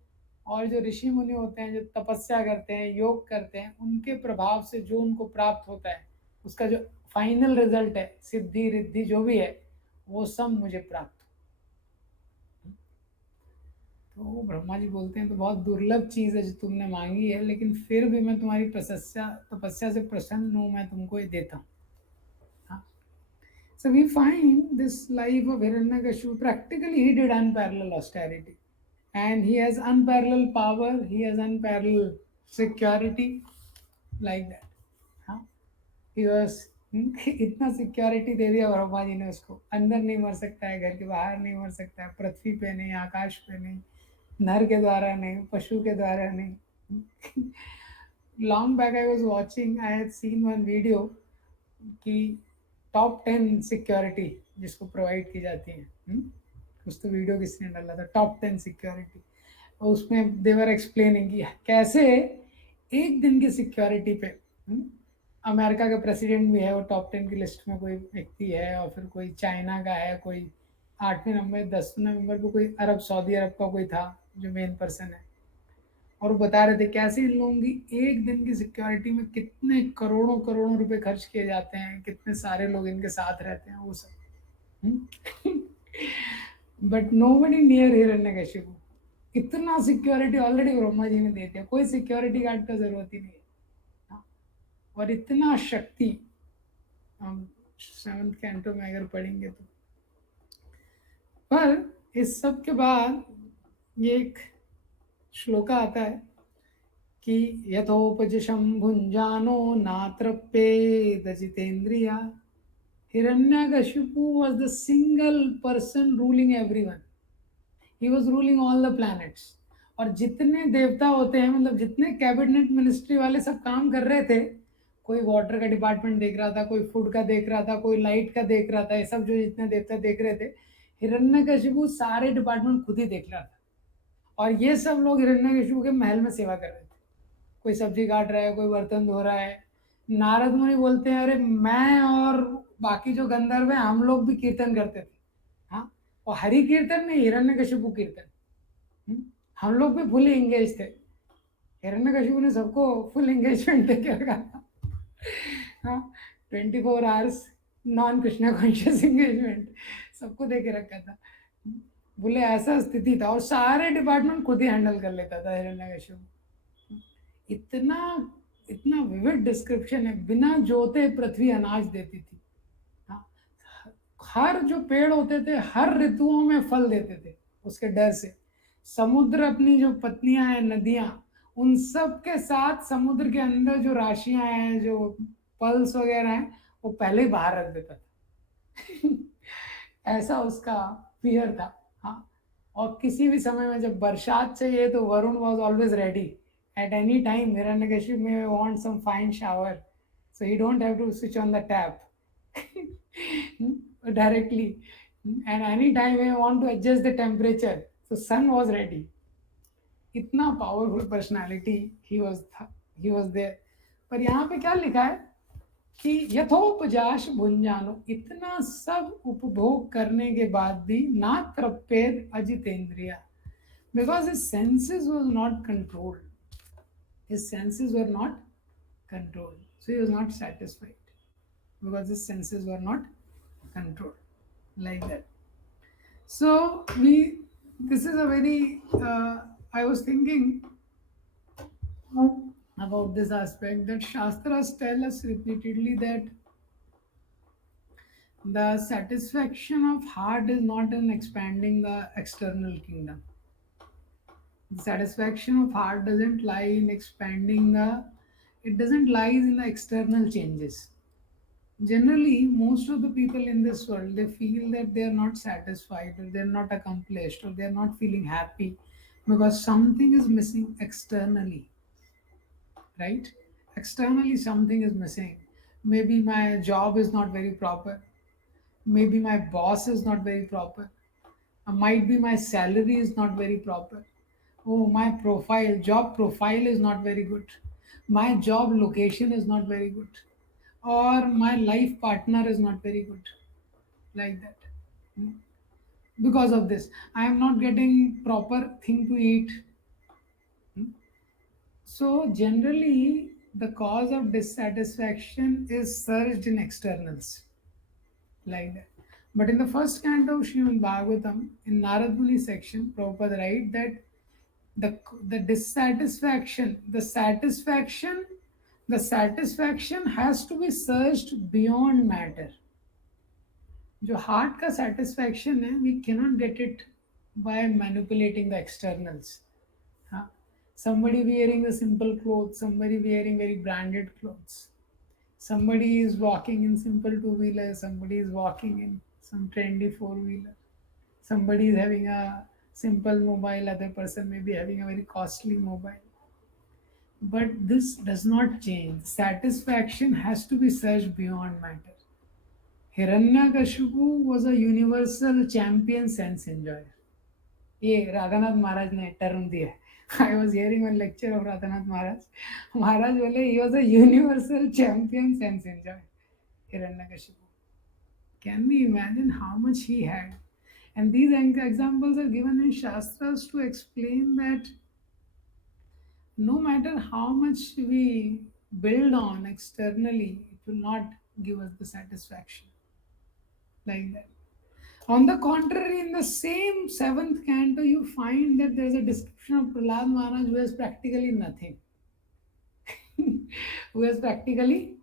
और जो ऋषि मुनि होते हैं, जो तपस्या करते हैं, योग करते हैं, उनके प्रभाव से जो उनको प्राप्त होता है, उसका जो फाइनल रिजल्ट है, सिद्धि रिद्धि जो भी है, वो सब मुझे प्राप्त हो। तो ब्रह्मा जी बोलते हैं तो बहुत दुर्लभ चीज है जो तुमने मांगी है, लेकिन फिर भी मैं तुम्हारी तपस्या से प्रसन्न हूं, मैं तुमको ये देता हूँ। So we find this life of Hiranyakashipu, practically he did unparalleled austerity. And he has unparalleled power, he has unparalleled security, like that. हाँ, he was इतना सिक्योरिटी दे दिया ब्रह्मा जी ने उसको, अंदर नहीं मर सकता है, घर के बाहर नहीं मर सकता है, पृथ्वी पे नहीं, आकाश पे नहीं, नर के द्वारा नहीं, पशु के द्वारा नहीं। Long back I was watching, I had seen one video कि टॉप 10 सिक्योरिटी जिसको प्रोवाइड की जाती है। कुछ तो वीडियो किसी ने डाला था, टॉप 10 सिक्योरिटी। और उसमें देवर एक्सप्लेनिंग कि कैसे एक दिन की सिक्योरिटी पे अमेरिका का प्रेसिडेंट भी है वो टॉप 10 की लिस्ट में कोई व्यक्ति है, और फिर कोई चाइना का है, कोई 8वें नंबर 10वें नंबर पे कोई सऊदी अरब का कोई था जो मेन पर्सन है। और वो बता रहे थे कैसे इन लोगों की एक दिन की सिक्योरिटी में कितने करोड़ों करोड़ों रुपए खर्च किए जाते हैं, कितने सारे लोग इनके साथ रहते हैं, वो सब। But nobody near Hiranyakashipu. इतना सिक्योरिटी ऑलरेडी ब्रह्मा जी ने दे दिया, कोई सिक्योरिटी गार्ड का जरूरत ही नहीं है। हाँ? और इतना शक्ति, हम 7th कैंटो में अगर पढ़ेंगे तो। पर इस सब के बाद ये एक श्लोका आता है कि यथोपजिशं भुंजानो नात्रप्येत जितेन्द्रिया। Hiranyakashipu was the single person ruling everyone. He was ruling all the planets. और जितने देवता होते हैं, मतलब जितने कैबिनेट मिनिस्ट्री वाले सब काम कर रहे थे, कोई वाटर का डिपार्टमेंट देख रहा था, कोई फूड का देख रहा था, कोई लाइट का देख रहा था, ये सब जो जितने देवता देख रहे थे, हिरण्यकशिपु सारे डिपार्टमेंट खुद ही देख रहा था। और ये सब लोग हिरण्यकशिपु के महल में सेवा कर रहे थे। कोई सब्जी काट रहा है, कोई बर्तन धो रहा है। नारद मुनि बोलते हैं, अरे मैं और बाकी जो गंधर्व हैं हम लोग भी कीर्तन करते थे। हाँ, और हरि कीर्तन में हिरण्यकशिपु कीर्तन। हम लोग भी फुल एंगेज थे। हिरण्यकशिपु ने सबको फुल एंगेजमेंट दे के रखा था। हाँ, 24 hours non Krishna conscious engagement सबको दे के रखा था। बोले ऐसा स्थिति था, और सारे डिपार्टमेंट खुद ही हैंडल कर लेता था हिरण्यकशिपु। इतना इतना विविड डिस्क्रिप्शन है। बिना जोते पृथ्वी अनाज देती थी। हाँ, हर जो पेड़ होते थे हर ऋतुओं में फल देते थे उसके डर से। समुद्र अपनी जो पत्नियां हैं, नदियां, उन सब के साथ समुद्र के अंदर जो राशियां हैं, जो पल्स वगैरह हैं, वो पहले ही बाहर रख देता था। ऐसा उसका फियर था। हाँ, और किसी भी समय में जब बरसात चाहिए तो Varun was always ready at any time. Hiranyakashipu may want some fine shower, so he don't have to switch on the tap directly. And any time he want to adjust the temperature, so sun was ready. इतना powerful personality he was there. पर यहाँ पे क्या लिखा है कि यथोपजाश भुंजानो, इतना सब उपभोग करने के बाद भी ना त्रपेद अजितेंद्रिया, because his senses was not controlled. His senses were not controlled, so he was not satisfied because his senses were not controlled, like that. So this is a very I was thinking about this aspect that Shastras tell us repeatedly that the satisfaction of heart is not in expanding the external kingdom. The satisfaction of heart doesn't lie in expanding it doesn't lie in the external changes. Generally, most of the people in this world, they feel that they are not satisfied or they're not accomplished or they're not feeling happy because something is missing externally, right? Externally, something is missing. Maybe my job is not very proper. Maybe my boss is not very proper. Might be my salary is not very proper. Oh, my job profile is not very good. My job location is not very good. Or my life partner is not very good. Like that. Hmm. Because of this, I am not getting proper thing to eat. Hmm. So generally, the cause of dissatisfaction is surged in externals, like that. But in the first canto of Srimad Bhagavatam, in Narad Muni section, Prabhupada write that the dissatisfaction, the satisfaction has to be searched beyond matter. जो heart का satisfaction है, we cannot get it by manipulating the externals. हाँ, somebody wearing a simple clothes, somebody wearing very branded clothes, somebody is walking in simple two-wheeler, somebody is walking in some trendy four-wheeler, somebody is having a simple mobile, other person may be having a very costly mobile. But this does not change. Satisfaction has to be searched beyond matter. Hiranyakashipu was a universal champion sense enjoyer. ये राधानाथ महाराज ने term दिया है. I was hearing one lecture of Radhanath Maharaj. Maharaj बोले he was a universal champion sense enjoyer. Hiranyakashipu. Can we imagine how much he had? And these examples are given in Shastras to explain that no matter how much we build on externally, it will not give us the satisfaction like that. On the contrary, in the same seventh canto, you find that there is a description of Prahlad Maharaj who has practically nothing. Who has practically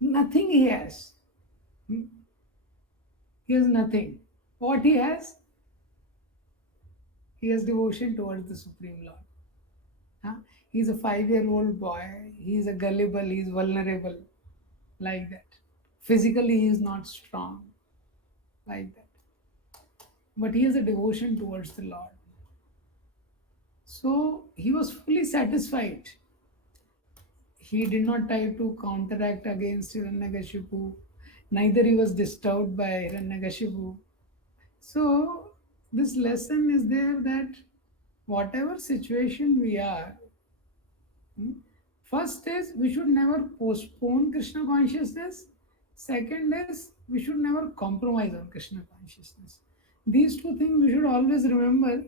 nothing he has. Hmm? He has nothing. What he has? He has devotion towards the Supreme Lord. Huh? He's a 5-year-old boy. He's a gullible. He's vulnerable. Like that. Physically, he is not strong. Like that. But he has a devotion towards the Lord. So he was fully satisfied. He did not try to counteract against Hiranyakashipu. Neither he was disturbed by Hiranyakashipu. So this lesson is there that whatever situation we are, hmm, first is we should never postpone Krishna consciousness. Second is we should never compromise on Krishna consciousness. These two things we should always remember.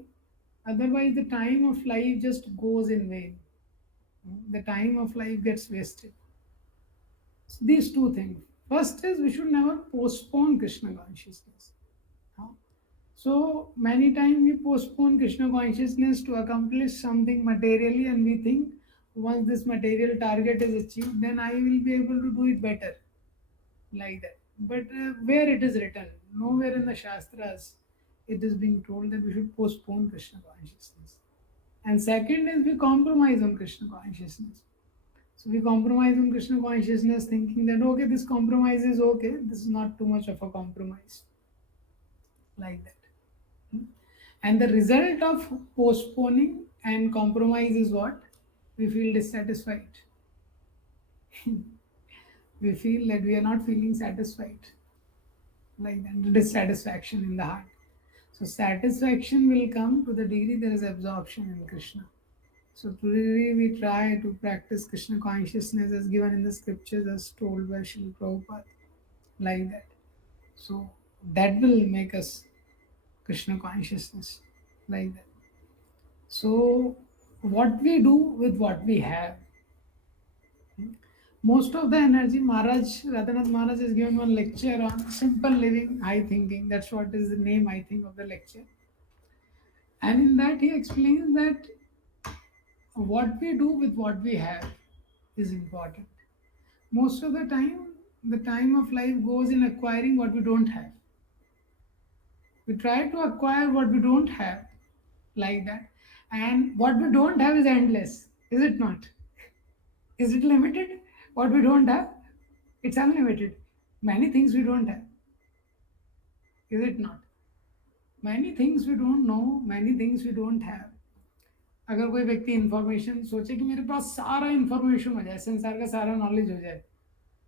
Otherwise, the time of life just goes in vain. The time of life gets wasted. So these two things. First is we should never postpone Krishna consciousness. Huh? So many times we postpone Krishna consciousness to accomplish something materially, and we think once this material target is achieved, then I will be able to do it better, like that. But where it is written, nowhere in the Shastras, it is being told that we should postpone Krishna consciousness. And second is we compromise on Krishna consciousness. So we compromise on Krishna consciousness, thinking that okay, this compromise is okay, this is not too much of a compromise, like that. Hmm? And the result of postponing and compromise is what? We feel dissatisfied. We feel that we are not feeling satisfied, like that, dissatisfaction in the heart. So satisfaction will come to the degree there is absorption in Krishna. So today we try to practice Krishna consciousness as given in the scriptures, as told by Srila Prabhupada, like that. So that will make us Krishna consciousness, like that. So what we do with what we have, most of the energy, Maharaj, Radhanath Maharaj is given one lecture on simple living, high thinking. That's what is the name, I think, of the lecture. And in that he explains that what we do with what we have. is important. Most of the time of life goes in acquiring what we don't have. We try to acquire what we don't have, like that. And what we don't have is endless, is it not? Is it limited? What we don't have? It's unlimited. Many things we don't have, is it not? Many things we don't know, many things we don't have. अगर कोई व्यक्ति information सोचे कि मेरे पास सारा information हो जाए, संसार का सारा नॉलेज हो जाए,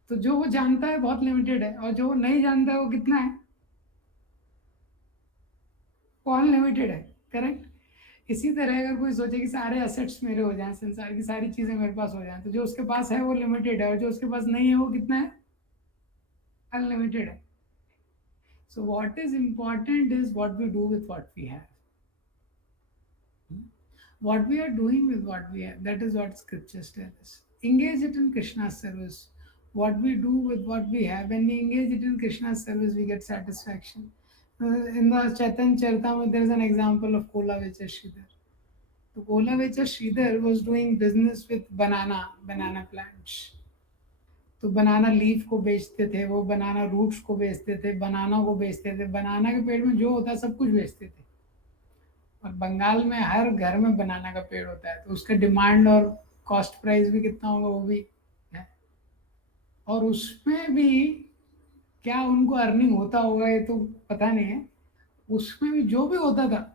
तो जो वो जानता है बहुत लिमिटेड है, और जो वो नहीं जानता है वो कितना है? वो अनलिमिटेड है, करेक्ट? इसी तरह अगर कोई सोचे कि सारे असेट्स मेरे हो जाएं, संसार की सारी चीजें मेरे पास हो जाएं, तो जो उसके पास है वो लिमिटेड है, और जो उसके पास नहीं है वो कितना है? अनलिमिटेड है. So what is important is what we do with what we have. What we are doing with what we have, that is what scriptures tell us. Engage it in Krishna's service. What we do with what we have, when we engage it in Krishna's service, we get satisfaction. In the Chaitanya Charitamrita, there is an example of Kola Vecha Sridhar. So Kola Vecha Sridhar was doing business with banana plants. तो banana leaf को बेचते थे, वो बनाना roots को बेचते थे, बनाना को बेचते थे, बनाना के पेड़ में जो होता है सब कुछ बेचते थे. और बंगाल में हर घर में बनाना का पेड़ होता है, तो उसका डिमांड और कॉस्ट प्राइस भी कितना होगा वो भी है. और उसमें भी क्या उनको अर्निंग होता होगा ये तो पता नहीं है. उसमें भी जो भी होता था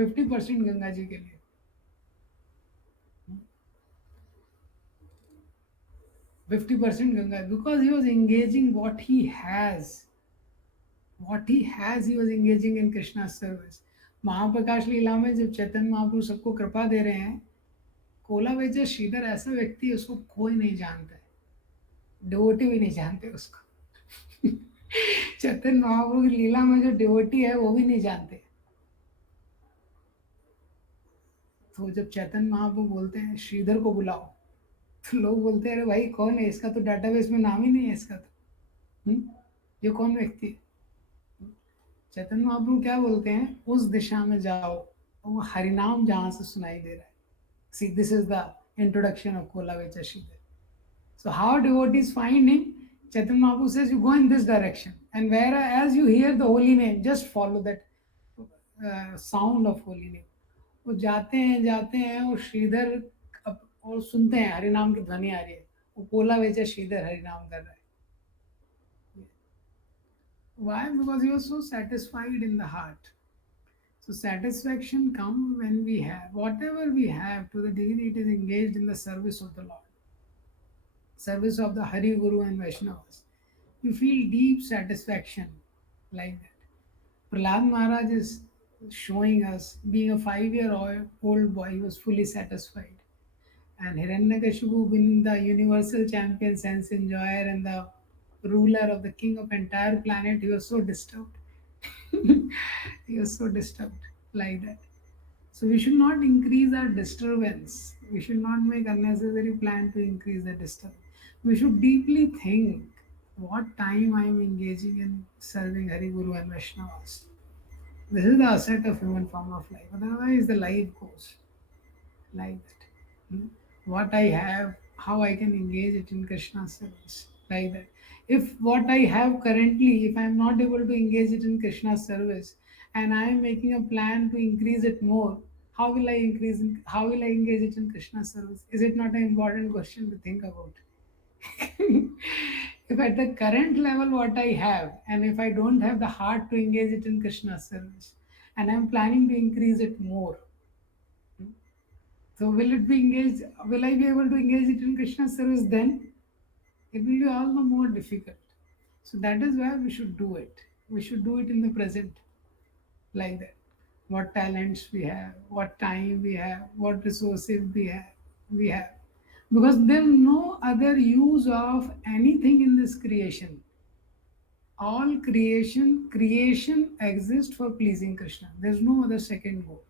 50% गंगा जी के लिए. 50% Ganga, because he was engaging what he has. What he has, he was engaging in Krishna's service. Mahaprakash लीला में जब चैतन्य महाप्रभु सबको कृपा दे रहे हैं, कोला वेचा श्रीधर ऐसा व्यक्ति है उसको कोई नहीं जानता है, डिवोटी भी नहीं जानते उसको. चैतन्य महाप्रभु की लीला में जो डिवोटी है वो भी नहीं जानते. तो जब चैतन्य महाप्रभु बोलते हैं श्रीधर को बुलाओ, तो लोग बोलते हैं अरे भाई कौन है, इसका तो डाटाबेस में नाम ही नहीं है इसका तो. ये कौन व्यक्ति है? चैतन्य महाप्रभु क्या बोलते हैं, उस दिशा में जाओ, वो हरिनाम जहां से सुनाई दे रहा है. See this is the introduction of Kolavecha Sridhar. So how devotees find him? Chaitanya Mahaprabhu says you go in this direction, and whereas you hear the holy name, just follow that sound of holy name. वो जाते हैं और श्रीधर और सुनते हैं हरिनाम की ध्वनि आ रही है, वो कोला वेचा श्रीधर हरिनाम कर रहा है. Why? Because he was so satisfied in the heart. So satisfaction comes when we have whatever we have, to the degree it is engaged in the service of the Lord, service of the Hari, Guru and Vaishnavas. You feel deep satisfaction like that. Prahlad Maharaj is showing us, being a 5-year-old boy, he was fully satisfied. And Hiranyakashipu, being the universal champion, sense enjoyer, and the ruler of the king of entire planet, he was so disturbed. He was so disturbed like that. So we should not increase our disturbance. We should not make unnecessary plan to increase the disturbance. We should deeply think what time I am engaging in serving Hari, Guru and Vaishnavas. This is the asset of human form of life. Otherwise the life goes like that. What I have, how I can engage it in Krishna's service, like that. If what I have currently, if I am not able to engage it in Krishna's service, and I am making a plan to increase it more, how will I how will I engage it in Krishna's service? Is it not an important question to think about? If at the current level what I have, and if I don't have the heart to engage it in Krishna's service, and I am planning to increase it more, so will it be engaged? Will I be able to engage it in Krishna's service then? It will be all the more difficult. So that is why we should do it. We should do it in the present, like that. What talents we have, what time we have, what resources we have. Because there is no other use of anything in this creation. All creation exists for pleasing Krishna. There is no other second goal,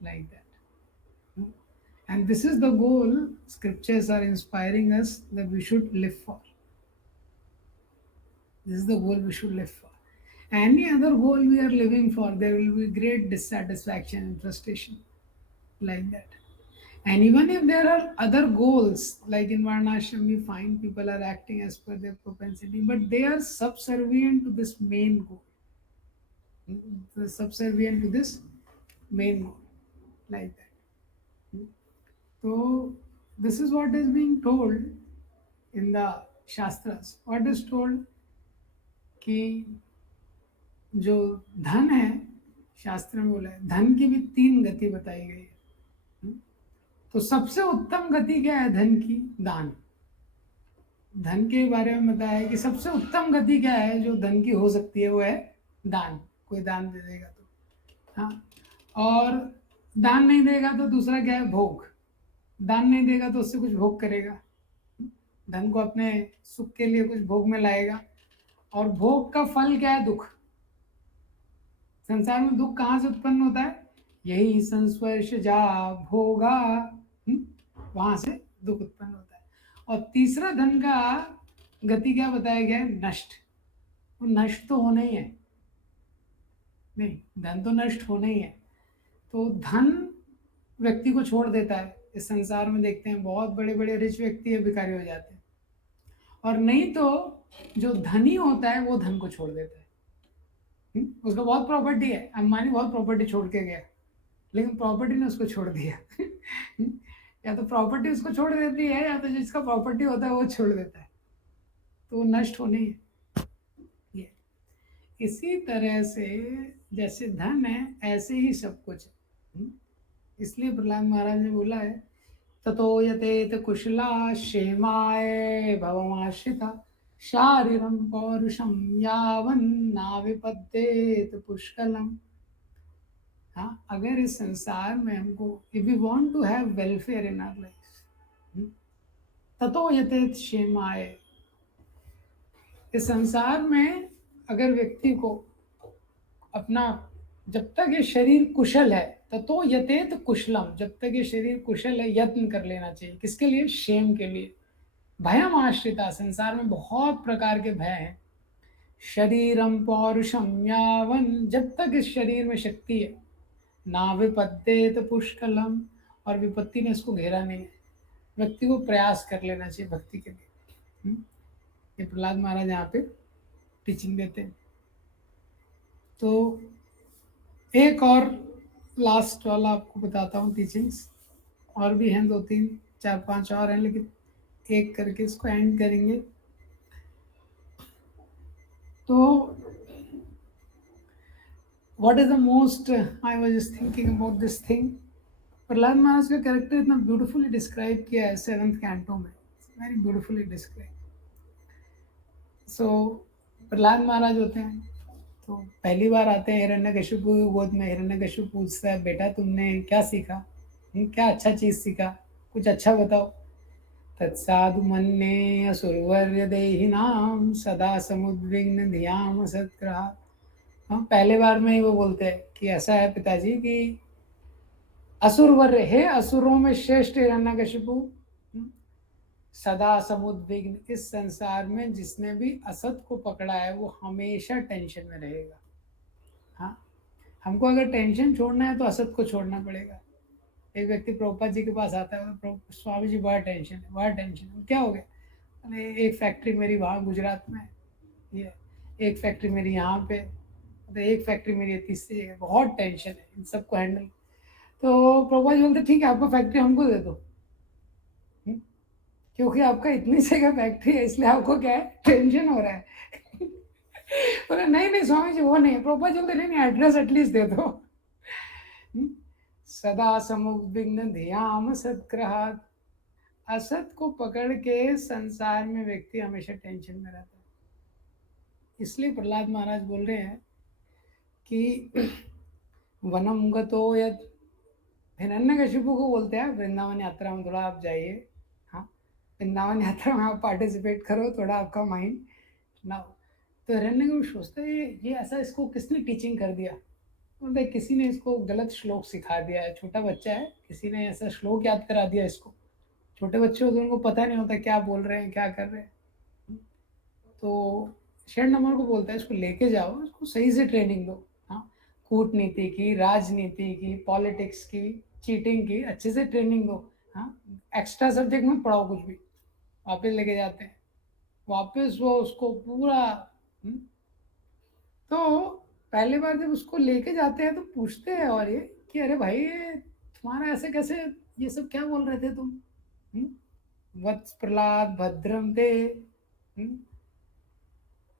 like that. And this is the goal scriptures are inspiring us that we should live for. This is the goal we should live for. Any other goal we are living for, there will be great dissatisfaction and frustration, like that. And even if there are other goals, like in Varnashram, we find people are acting as per their propensity, but they are subservient to this main goal. They're subservient to this main goal, like that. So, this is what is being told in the Shastras. What is told कि जो धन है, शास्त्र में बोला है, धन की भी 3 गति बताई गई है। तो सबसे उत्तम गति क्या है धन की? दान। धन के बारे में बताया है कि सबसे उत्तम गति क्या है जो धन की हो सकती है, वो है दान। कोई दान दे देगा तो, हाँ। और दान नहीं देगा तो दूसरा क्या है? भोग। दान नहीं देगा तो उससे कुछ भोग करेगा, धन को अपने सुख के लिए कुछ भोग में लाएगा, और भोग का फल क्या है? दुख। संसार में दुख कहाँ से उत्पन्न होता है? यही संस्पर्श जा भोगा, वहां से दुख उत्पन्न होता है। और तीसरा धन का गति क्या बताया गया है? नष्ट। वो नष्ट तो होना ही है, नहीं, धन तो नष्ट होना ही है। तो धन व्यक्ति को छोड़ देता है। इस संसार में देखते हैं बहुत बड़े बड़े रिच व्यक्ति है, भिखारी हो जाते हैं। और नहीं तो जो धनी होता है वो धन को छोड़ देता है। उसका बहुत प्रॉपर्टी है, अंबानी बहुत प्रॉपर्टी छोड़ के गया, लेकिन प्रॉपर्टी ने उसको छोड़ दिया। या तो प्रॉपर्टी उसको छोड़ देती है, या तो जिसका प्रॉपर्टी होता है वो छोड़ देता है, तो वो नष्ट होने ही है। ये इसी तरह से जैसे धन है ऐसे ही सब कुछ है। इसलिए प्रहलाद महाराज ने बोला है, ततो यतेत कुशला क्षेमाय भवमाश्रिता शारीरम पौरुषम यावन्ना विपद्येत पुष्कलम। हाँ, अगर इस संसार में हमको, if we want to have welfare in our life, ततो यतेत क्षेमाय, इस संसार में अगर व्यक्ति को अपना, जब तक ये शरीर कुशल है, ततो यतेत कुशलम, जब तक ये शरीर कुशल है यत्न कर लेना चाहिए। किसके लिए? क्षेम के लिए। भयम आश्रिता, संसार में बहुत प्रकार के भय हैं। शरीरम पौरुषम यावन, जब तक इस शरीर में शक्ति है, ना विपद्येत पुष्कलम, और विपत्ति ने इसको घेरा नहीं है। व्यक्ति को प्रयास कर लेना चाहिए भक्ति के लिए। ये प्रहलाद महाराज यहाँ पे टीचिंग देते हैं। तो एक और लास्ट वाला आपको बताता हूँ टीचिंग्स, और भी हैं 2 3 4 5 और हैं, लेकिन एक करके इसको एंड करेंगे। तो what is the most, I was just thinking about this thing, Prahlad Maharaj का कैरेक्टर इतना ब्यूटीफुली डिस्क्राइब किया है 7th कैंटो में, वेरी ब्यूटीफुली डिस्क्राइब। सो प्रहलाद महाराज होते हैं, तो पहली बार आते हैं हिरण्यकशिपु की गोद में। हिरण्यकशिपु पूछता है, बेटा तुमने क्या सीखा, क्या अच्छा चीज सीखा, कुछ अच्छा बताओ। तत्साधु मन्ये असुरवर्य देहिनाम सदा समुद्विग्न धियाम सत्ग्रहा। हम पहले बार में ही वो बोलते हैं कि ऐसा है पिताजी कि असुरवर्य है, असुरों में श्रेष्ठ हिरण्यकशिपु, सदा समुद्विग्न, इस संसार में जिसने भी असत को पकड़ा है वो हमेशा टेंशन में रहेगा। हाँ, हमको अगर टेंशन छोड़ना है तो असत को छोड़ना पड़ेगा। एक व्यक्ति प्रभुपाद जी के पास आता है, स्वामी जी बड़ा टेंशन है, बड़ा टेंशन है। क्या हो गया? अरे एक फैक्ट्री मेरी वहाँ गुजरात में है, ये एक फैक्ट्री मेरी यहाँ पे, तो एक फैक्ट्री मेरी तीसरी जगह, बहुत टेंशन है इन सबको हैंडल। तो प्रभुपाद जी बोलते ठीक है, आपको फैक्ट्री हमको दे दो, क्योंकि आपका इतनी जगह फैक्ट्री है, इसलिए आपको क्या है, टेंशन हो रहा है। बोले नहीं नहीं स्वामी जी वो नहीं। प्रभुपाद जी बोलते नहीं, एड्रेस एटलीस्ट दे दो। सदा समुद्विग्न धियाम सत्ग्रहात्, असत को पकड़ के संसार में व्यक्ति हमेशा टेंशन में रहता है। इसलिए प्रहलाद महाराज बोल रहे हैं कि वनम गतो यद, हिरण्यकशिपु को बोलते हैं वृंदावन यात्रा में थोड़ा आप जाइए, हाँ, वृंदावन यात्रा में आप पार्टिसिपेट करो, थोड़ा आपका माइंड ना। तो हिरण्यकशिपु सोचता है ये ऐसा, इसको किसने टीचिंग कर दिया? बोलते किसी ने इसको गलत श्लोक सिखा दिया है, छोटा बच्चा है, किसी ने ऐसा श्लोक याद करा दिया इसको। छोटे बच्चे होते हैं, उनको पता नहीं होता क्या बोल रहे हैं, क्या कर रहे हैं। तो शेर नंबर को बोलता है इसको लेके जाओ, इसको सही से ट्रेनिंग दो, हाँ, कूटनीति की, राजनीति की, पॉलिटिक्स की, चीटिंग की अच्छे से ट्रेनिंग दो, हाँ, एक्स्ट्रा सब्जेक्ट में पढ़ाओ कुछ भी, वापस लेके जाते हैं, वापस वो उसको पूरा। हम्म, तो पहली बार जब उसको लेके जाते हैं तो पूछते हैं और ये कि अरे भाई ये तुम्हारा ऐसे कैसे, ये सब क्या बोल रहे थे तुम? हम्म, वत्स प्रहलाद भद्रम ते।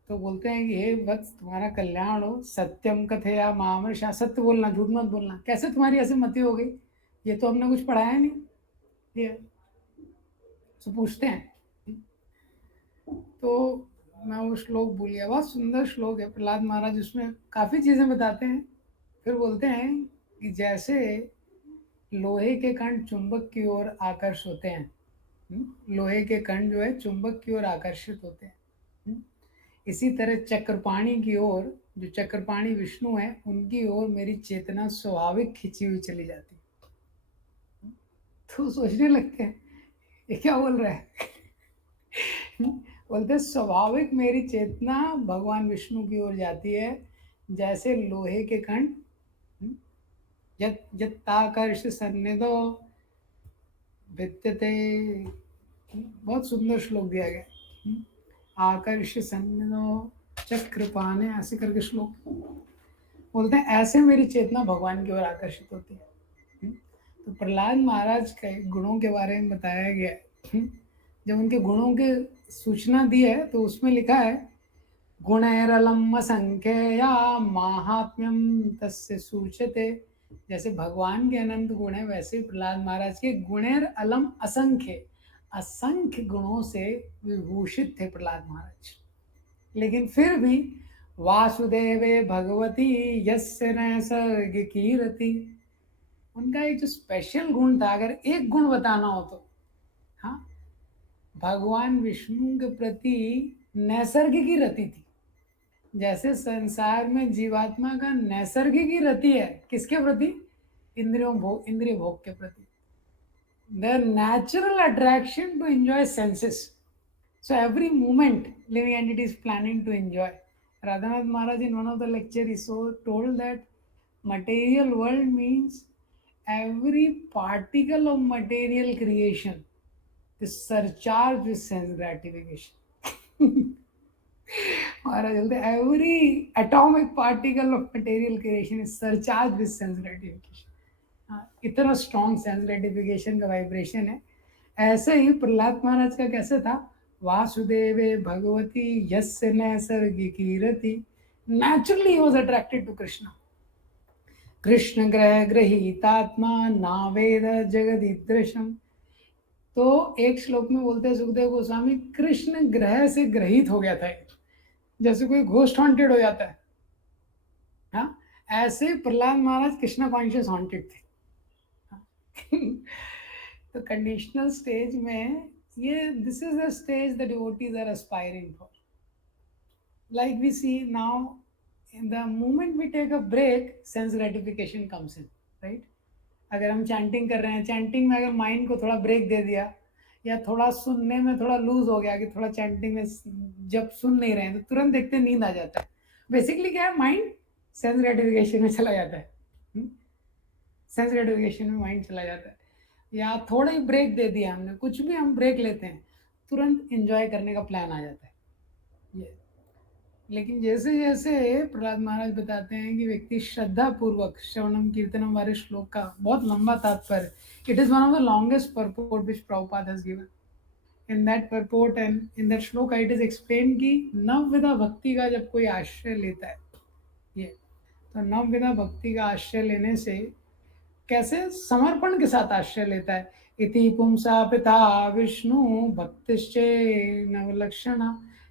तो बोलते हैं कि हे वत्स तुम्हारा कल्याण हो, सत्यम कथया मामृषा, सत्य बोलना, झूठ मत बोलना। कैसे तुम्हारी ऐसे मति हो गई, ये तो हमने कुछ पढ़ाया नहीं। ये तो पूछते हैं। तो मैं वो श्लोक भूल गया, बहुत सुंदर श्लोक है प्रहलाद महाराज, उसमें काफ़ी चीज़ें बताते हैं। फिर बोलते हैं कि जैसे लोहे के कण चुंबक की ओर आकर्षित होते हैं, लोहे के कण जो है चुंबक की ओर आकर्षित होते हैं, इसी तरह चक्रपाणी की ओर, जो चक्रपाणी विष्णु है उनकी ओर मेरी चेतना स्वाभाविक खिंची हुई चली जाती है। तो सोचने लगते हैं ये क्या बोल रहा है। बोलते हैं स्वाभाविक मेरी चेतना भगवान विष्णु की ओर जाती है, जैसे लोहे के कण यत्ताकर्ष सन्निधो विद्यते। बहुत सुंदर श्लोक दिया गया, आकर्ष सन्निधो चक्रपाणे, ऐसे करके श्लोक बोलते हैं ऐसे मेरी चेतना भगवान की ओर आकर्षित होती है। तो प्रहलाद महाराज के गुणों के बारे में बताया गया है। जब उनके गुणों की सूचना दी है तो उसमें लिखा है गुणैरलम असंख्यया माहात्म्यम तस्य सूचते। जैसे भगवान के अनंत गुण है, वैसे प्रहलाद महाराज के गुणैर अलम असंख्य, असंख्य गुणों से विभूषित थे प्रहलाद महाराज। लेकिन फिर भी वासुदेवे भगवती यस्य न सर्ग कीरति, उनका एक जो स्पेशल गुण था, अगर एक गुण बताना हो तो हाँ, भगवान विष्णु के प्रति नैसर्गिक ही रति थी। जैसे संसार में जीवात्मा का नैसर्गिक ही रति है, किसके प्रति? इंद्रिय भोग के प्रति, their natural attraction to enjoy senses. So every moment living entity is planning to enjoy. Radhanath Maharaj in one of the lectures he so told that material world means every particle of material creation is surcharged with sense gratification. Maharaj बोलते every atomic particle of material creation is surcharged with sense gratification. इतना strong sense gratification का vibration है। ऐसे ही प्रहलाद महाराज का कैसे था, वासुदेवे भगवती यस्य नैसर्गिकी रति, naturally was attracted to Krishna. Krishna ग्रह ग्रहीतात्मा नावेद जगदीदृशम। तो एक श्लोक में बोलते हैं सुखदेव गोस्वामी, कृष्ण ग्रह से ग्रहित हो गया था, जैसे कोई घोस्ट हॉन्टेड हो जाता है। हाँ, ऐसे प्रहलाद महाराज कृष्ण कॉन्शियस हॉन्टेड थे। तो कंडीशनल स्टेज में ये, this is the stage the devotees are aspiring for. Like we see now, in the moment we take a break sense gratification comes in, right. अगर हम चैंटिंग कर रहे हैं, चैंटिंग में अगर माइंड को थोड़ा ब्रेक दे दिया, या थोड़ा सुनने में थोड़ा लूज हो गया कि थोड़ा चैंटिंग में जब सुन नहीं रहे हैं तो तुरंत देखते नींद आ जाता है। बेसिकली क्या है, माइंड सेंस ग्रेटिफिकेशन में चला जाता है, सेंस ग्रेटिफिकेशन में माइंड चला जाता है। या थोड़ा ही ब्रेक दे दिया हमने, कुछ भी हम ब्रेक लेते हैं तुरंत एंजॉय करने का प्लान आ जाता है ये। लेकिन जैसे जैसे प्रहलाद महाराज बताते हैं कि व्यक्ति श्रद्धा पूर्वक श्रवणम कीर्तनम वाले श्लोक का बहुत लंबा तात्पर्य, it is one of the longest purport which Prabhupada has given. In that purport and in that श्लोक इट इज एक्सप्लेन कि नवविधा भक्ति का जब कोई आश्रय लेता है ये, तो नवविधा भक्ति का आश्रय लेने से कैसे समर्पण के साथ आश्रय लेता है। इति पुंसा पिता विष्णु भक्तिश्चे नवलक्षणा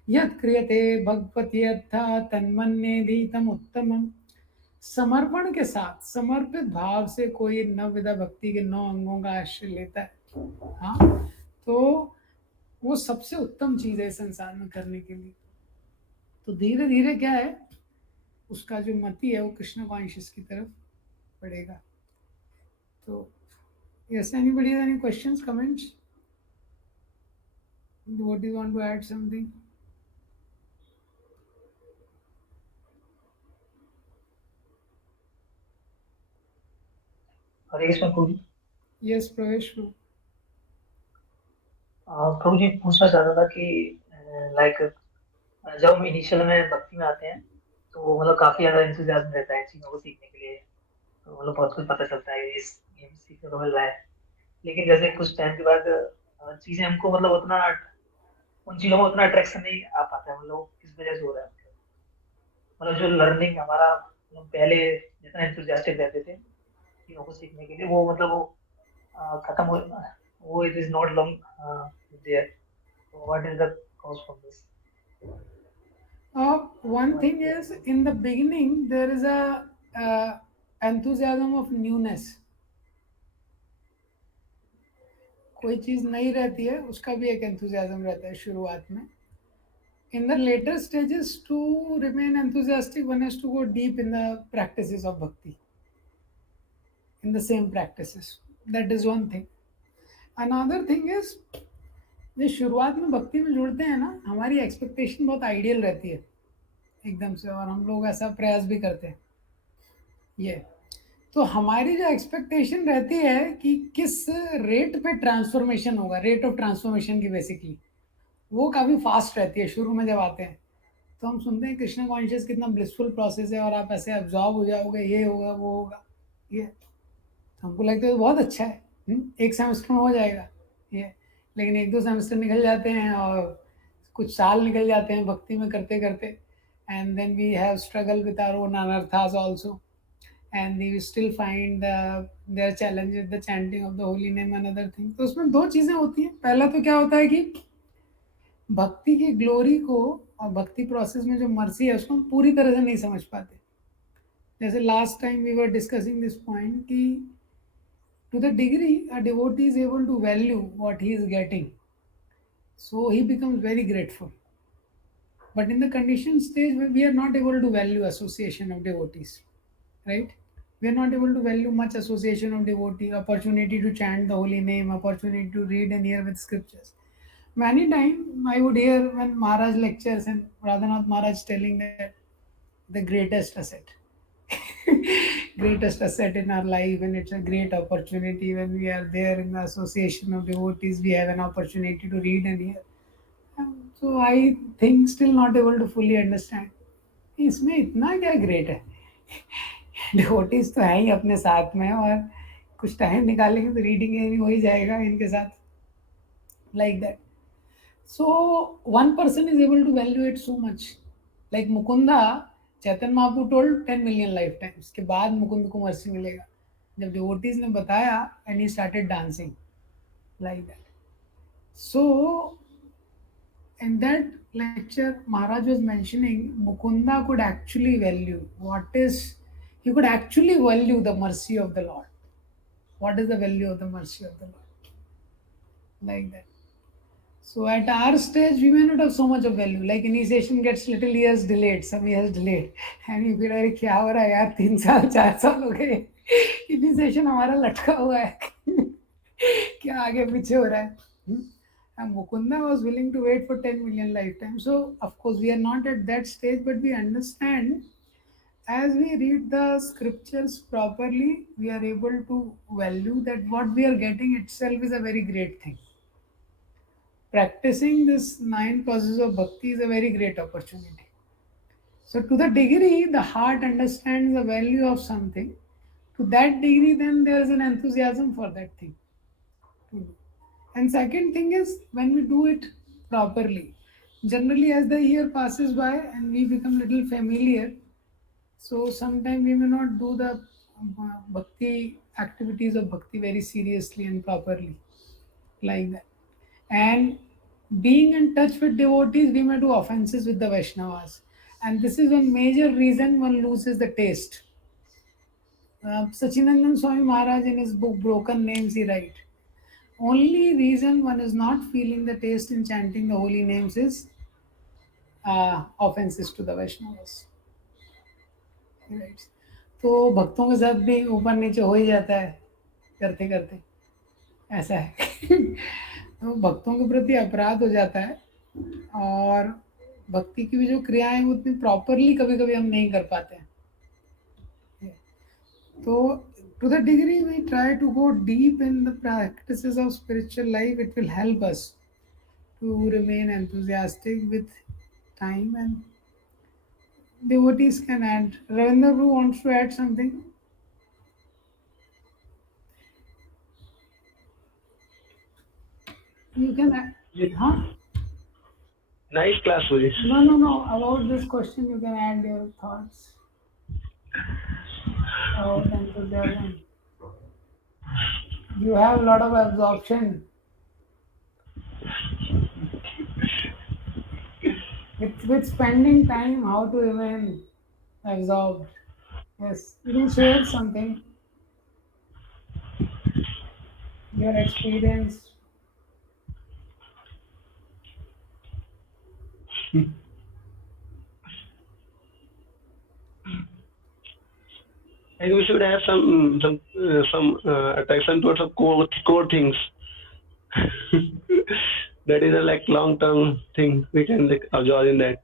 यत् क्रियते भगवती यथा तन्मन्येधीतम उत्तमम। समर्पण के साथ, समर्पित भाव से कोई नवविधा भक्ति के 9 अंगों का आश्रय लेता है, हाँ, तो वो सबसे उत्तम चीज है संसार में करने के लिए। तो धीरे धीरे क्या है, उसका जो मति है वो कृष्ण कॉन्शियस की तरफ बढ़ेगा। So, yes, anybody has any questions, comments? What do you want to add something? Hare Krishna Prabhu. Yes, Pravesh. प्रभु जी पूछना चाहता था कि लाइक जब हम इनिशियल में भक्ति में आते हैं तो मतलब काफी ज्यादा इंतजाम रहता है चीजों को सीखने के लिए। तो मतलब बहुत कुछ पता चलता है ये भी सीखने को मिल रहा है। लेकिन जैसे कुछ टाइम के बाद चीजें हमको मतलब उतना उन चीजों में उतना अट्रैक्शन नहीं आ पाता है। मतलब किस वजह से हो रहा है मतलब जो लर्निंग हमारा मतलब पहले जितना इंतजास्टिक रहते थे चीजों को सीखने के लिए वो मतलब वो खत्म हो वो it is not long there. What is the cause for this? One thing is, in the beginning, there is a enthusiasm of newness. कोई चीज नई रहती है उसका भी एक एंथुजियाज्म रहता है शुरुआत में. In the later stages, to remain enthusiastic, one has to go deep in the practices of bhakti, in the same practices. That is one thing. Another thing is, जो शुरुआत में भक्ति में जुड़ते हैं ना, हमारी एक्सपेक्टेशन बहुत आइडियल रहती है एकदम से, और हम लोग ऐसा प्रयास भी करते हैं. ये तो हमारी जो एक्सपेक्टेशन रहती है कि किस रेट पे ट्रांसफॉर्मेशन होगा, रेट ऑफ ट्रांसफॉर्मेशन की बेसिकली, वो काफ़ी फास्ट रहती है शुरू में जब आते हैं. तो हम सुनते हैं कृष्ण कॉन्शियस कितना ब्लिसफुल प्रोसेस है और आप ऐसे अब्जॉर्ब हो जाओगे, ये होगा वो होगा. ये हमको लगता है तो बहुत अच्छा है, एक सेमेस्टर में हो जाएगा ये. लेकिन एक दो सेमेस्टर निकल जाते हैं और कुछ साल निकल जाते हैं भक्ति में करते करते. And then we have struggle with our own अनर्थास also, and we still find their challenge with the chanting of the holy name and other things. तो उसमें दो चीज़ें होती हैं. पहला तो क्या होता है कि भक्ति की ग्लोरी को और भक्ति प्रोसेस में जो मर्सी है उसको हम पूरी तरह से नहीं समझ पाते. जैसे last time we were discussing this point कि to the degree a devotee is able to value what he is getting, so he becomes very grateful. But in the conditioned stage, we are not able to value association of devotees, right? We are not able to value much association of devotee, opportunity to chant the holy name, opportunity to read and hear with scriptures. Many times I would hear when Maharaj lectures and Radhanath Maharaj telling that the greatest asset, greatest asset in our life, and it's a great opportunity when we are there in the association of devotees, we have an opportunity to read and hear. So I think still not able to fully understand. इसमें इतना क्या great है. Devotees तो है ही अपने साथ में, और कुछ टाइम निकालेंगे तो रीडिंग हो ही जाएगा इनके साथ, like that. So one person is able to value it so much. Like Mukunda, Chaitanya Mahaprabhu told 10 million life times के बाद मुकुंद को मर्सी मिलेगा. जब डिवोटीज ने बताया and he started dancing like that. So in that lecture, Maharaj was mentioning Mukunda could actually value he could actually value the mercy of the Lord. What is the value of the mercy of the Lord? Like that. So at our stage, we may not have so much of value. Like initiation gets little years delayed, some years delayed. And you feel like, क्या हो रहा है यार, 3 साल 4 साल हो गए, initiation हमारा लटका हुआ है. क्या आगे पीछे हो रहा है. And Mukunda was willing to wait for 10 million lifetimes. So, of course, we are not at that stage, but we understand as we read the scriptures properly, we are able to value that what we are getting itself is a very great thing. Practicing this 9 processes of bhakti is a very great opportunity. So, to the degree the heart understands the value of something, to that degree, then there is an enthusiasm for that thing to do. And second thing is when we do it properly. Generally, as the year passes by and we become little familiar, so sometimes we may not do the bhakti activities of bhakti very seriously and properly, like that. And being in touch with devotees, we may do offenses with the Vaishnavas. And this is one major reason one loses the taste. Sachinandan Swami Maharaj in his book Broken Names, he writes, only reason one is not feeling the taste in chanting the holy names is offenses to the Vaishnavas. Right. तो भक्तों के साथ भी ऊपर नीचे हो ही जाता है करते करते, ऐसा है. तो भक्तों के प्रति अपराध हो जाता है, और भक्ति की भी जो क्रियाएं वो उतनी प्रॉपरली कभी कभी हम नहीं कर पाते हैं. तो to the degree we try to go deep in the practices of spiritual life, it will help us to remain enthusiastic with time, and devotees can add. Ravindra Prabhu wants to add something. You can add. Huh? Nice class, Suji. No. About this question, you can add your thoughts about enthusiasm. You have a lot of absorption. With spending time, how to remain absorbed. Yes, you can share something, your experience. I think we should have some attraction towards the core things. That is a like long term thing we can like absorb in that,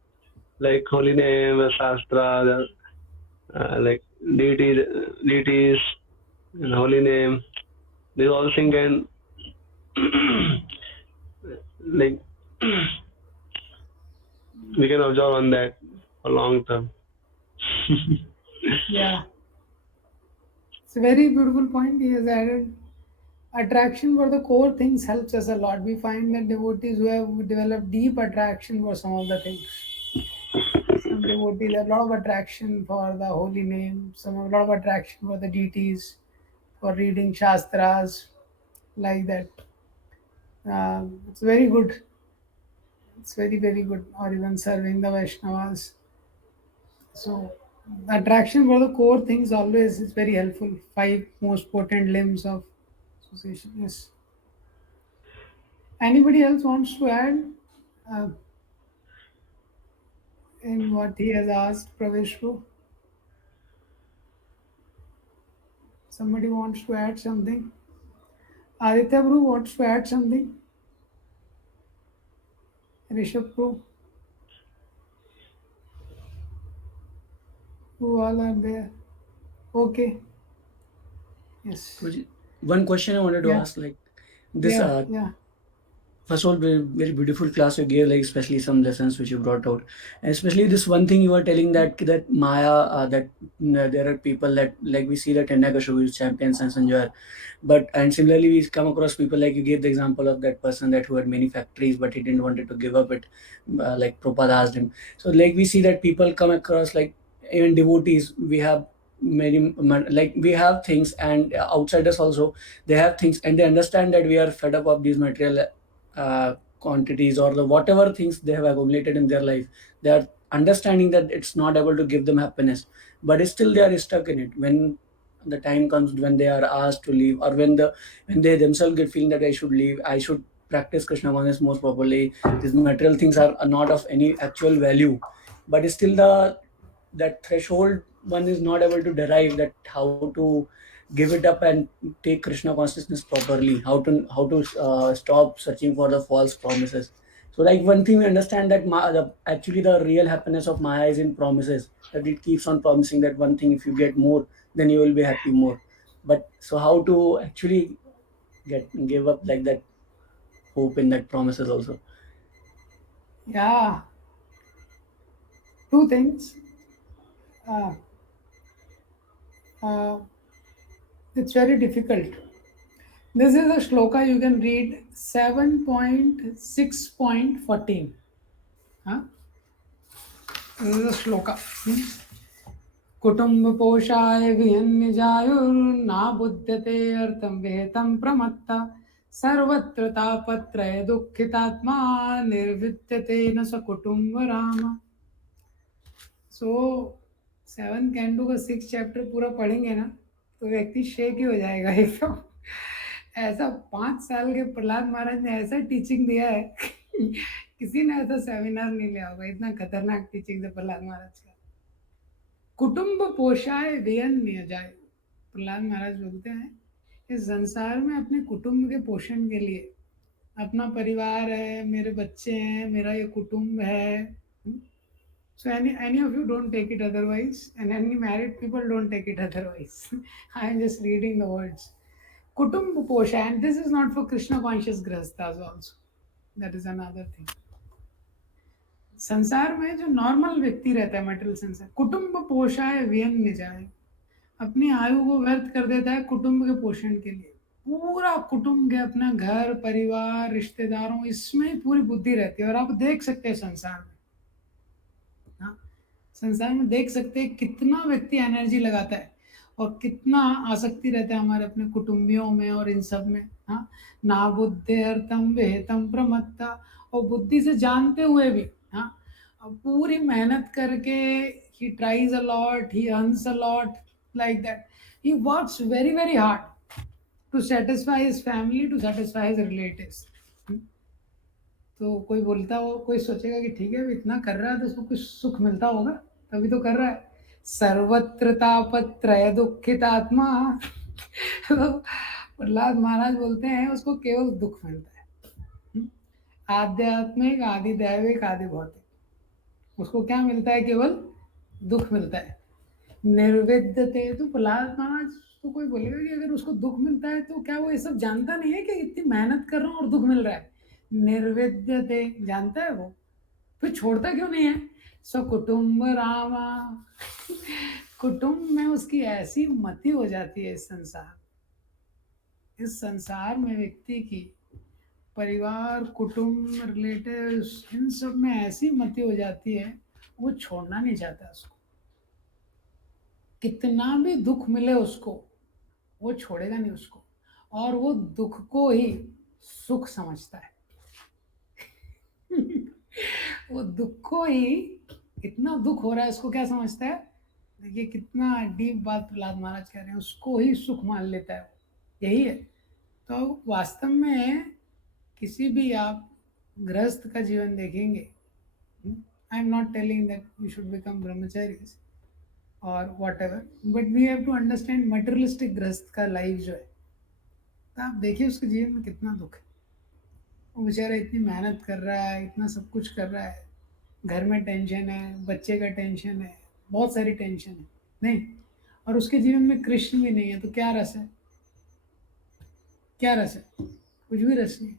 like holy name, shastra, like deities, and holy name. These all things can like we can observe on that for long term. Yeah, it's a very beautiful point he has added. Attraction for the core things helps us a lot. We find that devotees who have developed deep attraction for some of the things. Some devotees have a lot of attraction for the holy name, some have a lot of attraction for the deities, for reading shastras, like that. It's very good. It's very good. Or even serving the Vaishnavas. So attraction for the core things always is very helpful. Five most potent limbs of association. Yes. Anybody else wants to add uh, in what he has asked, Praveshru? Somebody wants to add something? Aditya Bru wants to add something? Rishabh Bru? Who all are there? Okay. Yes. One question I wanted to Yeah. ask, like this Yeah. first of all, very beautiful class you gave, like especially some lessons which you brought out, and especially this one thing you were telling that Maya, there are people that like we see that Hiranyakashipu is champions and Sanjay, but and similarly we come across people like you gave the example of that person that who had many factories but he didn't wanted to give up it, like Prabhupada asked him. So like we see that people come across like even devotees. We have like we have things, and outsiders also they have things, and they understand that we are fed up of these material quantities or the whatever things they have accumulated in their life. They are understanding that it's not able to give them happiness, but still they are stuck in it. When the time comes when they are asked to leave, or when they themselves get feeling that I should leave, I should practice Krishna consciousness more properly, these material things are not of any actual value, but still that threshold one is not able to derive that how to give it up and take Krishna consciousness properly, how to stop searching for the false promises. So like one thing we understand that actually the real happiness of Maya is in promises, that it keeps on promising that one thing, if you get more then you will be happy more. But so how to actually give up like that hope in that promises also. Yeah. Two things. Uh, uh, it's very difficult. This is a shloka you can read 7.6.14. Huh? This is a shloka. कुटुंब पोषाय विहन्यजायुर्ना बुध्यते अर्थं विहितं प्रमत्ता सर्वत्र तापत्रय दुःखितात्मा निर्विद्यते न स कुटुंब राम. सो 7 कैंडू का 6 chapter पूरा पढ़ेंगे ना तो व्यक्ति शेक ही हो जाएगा एकदम. ऐसा 5 साल के प्रहलाद महाराज ने ऐसा टीचिंग दिया है किसी ने ऐसा सेमिनार नहीं लिया होगा. इतना खतरनाक टीचिंग है प्रहलाद महाराज का. कुटुंब पोषाय व्यन्य जाय. प्रहलाद महाराज बोलते हैं इस संसार में अपने कुटुंब के पोषण के लिए, अपना परिवार है, मेरे बच्चे हैं, मेरा ये कुटुंब है. So any of you don't take it otherwise, and any married people don't take it otherwise. I am just reading the words. Kutumb posha, and this is not for Krishna conscious grahasthas also. That is another thing. संसार में जो normal व्यक्ति रहता है material संसार, कुटुंब पोषाय व्यन निजाय, अपनी आयु को व्यर्थ कर देता है कुटुंब के पोषण के लिए. पूरा कुटुंब के अपना घर परिवार रिश्तेदारों इसमें ही पूरी बुद्धि रहती है. और आप देख सकते हैं संसार में, हाँ, संसार में देख सकते हैं कितना व्यक्ति एनर्जी लगाता है और कितना आसक्ति रहता है हमारे अपने कुटुंबियों में और इन सब में. हाँ, ना बुद्धिर्तम विहितम प्रमत्ता, और बुद्धि से जानते हुए भी, हाँ, और पूरी मेहनत करके he tries a lot, he earns a lot, like that. He works very very hard to satisfy his family, to satisfy his relatives. तो कोई बोलता हो, कोई सोचेगा कि ठीक है इतना कर रहा है तो उसको कुछ सुख मिलता होगा तभी तो कर रहा है. सर्वत्र तापत्रय दुखित आत्मा. तो प्रहलाद महाराज बोलते हैं उसको केवल दुख मिलता है. आध्यात्मिक आदि दैविक आदि भौतिक, उसको क्या मिलता है? केवल दुख मिलता है. निर्विद्यते, तो प्रहलाद महाराज तो कोई बोलेगा कि अगर उसको दुख मिलता है तो क्या वो ये सब जानता नहीं है कि इतनी मेहनत कर रहा हूँ और दुख मिल रहा है? निर्विद्यते, जानता है वो, फिर छोड़ता क्यों नहीं है? कुटुंब रामा. कुटुंब में उसकी ऐसी मति हो जाती है, इस संसार में व्यक्ति की परिवार कुटुंब रिलेटिव्स इन सब में ऐसी मति हो जाती है वो छोड़ना नहीं चाहता उसको. कितना भी दुख मिले उसको वो छोड़ेगा नहीं उसको, और वो दुख को ही सुख समझता है. वो दुख को ही, इतना दुख हो रहा है उसको क्या समझता है? देखिए कितना डीप बात प्रहलाद महाराज कह रहे हैं, उसको ही सुख मान लेता है. यही है. तो वास्तव में किसी भी आप गृहस्थ का जीवन देखेंगे, I am not telling that we should become brahmacharis और whatever, but we have to understand materialistic गृहस्थ का लाइफ जो है, तो आप देखिए उसके जीवन में कितना दुख है. वो बेचारा इतनी मेहनत कर रहा है, इतना सब कुछ कर रहा है, घर में टेंशन है, बच्चे का टेंशन है, बहुत सारी टेंशन है, नहीं, और उसके जीवन में कृष्ण भी नहीं है. तो क्या रस है? क्या रस है? कुछ भी रस नहीं.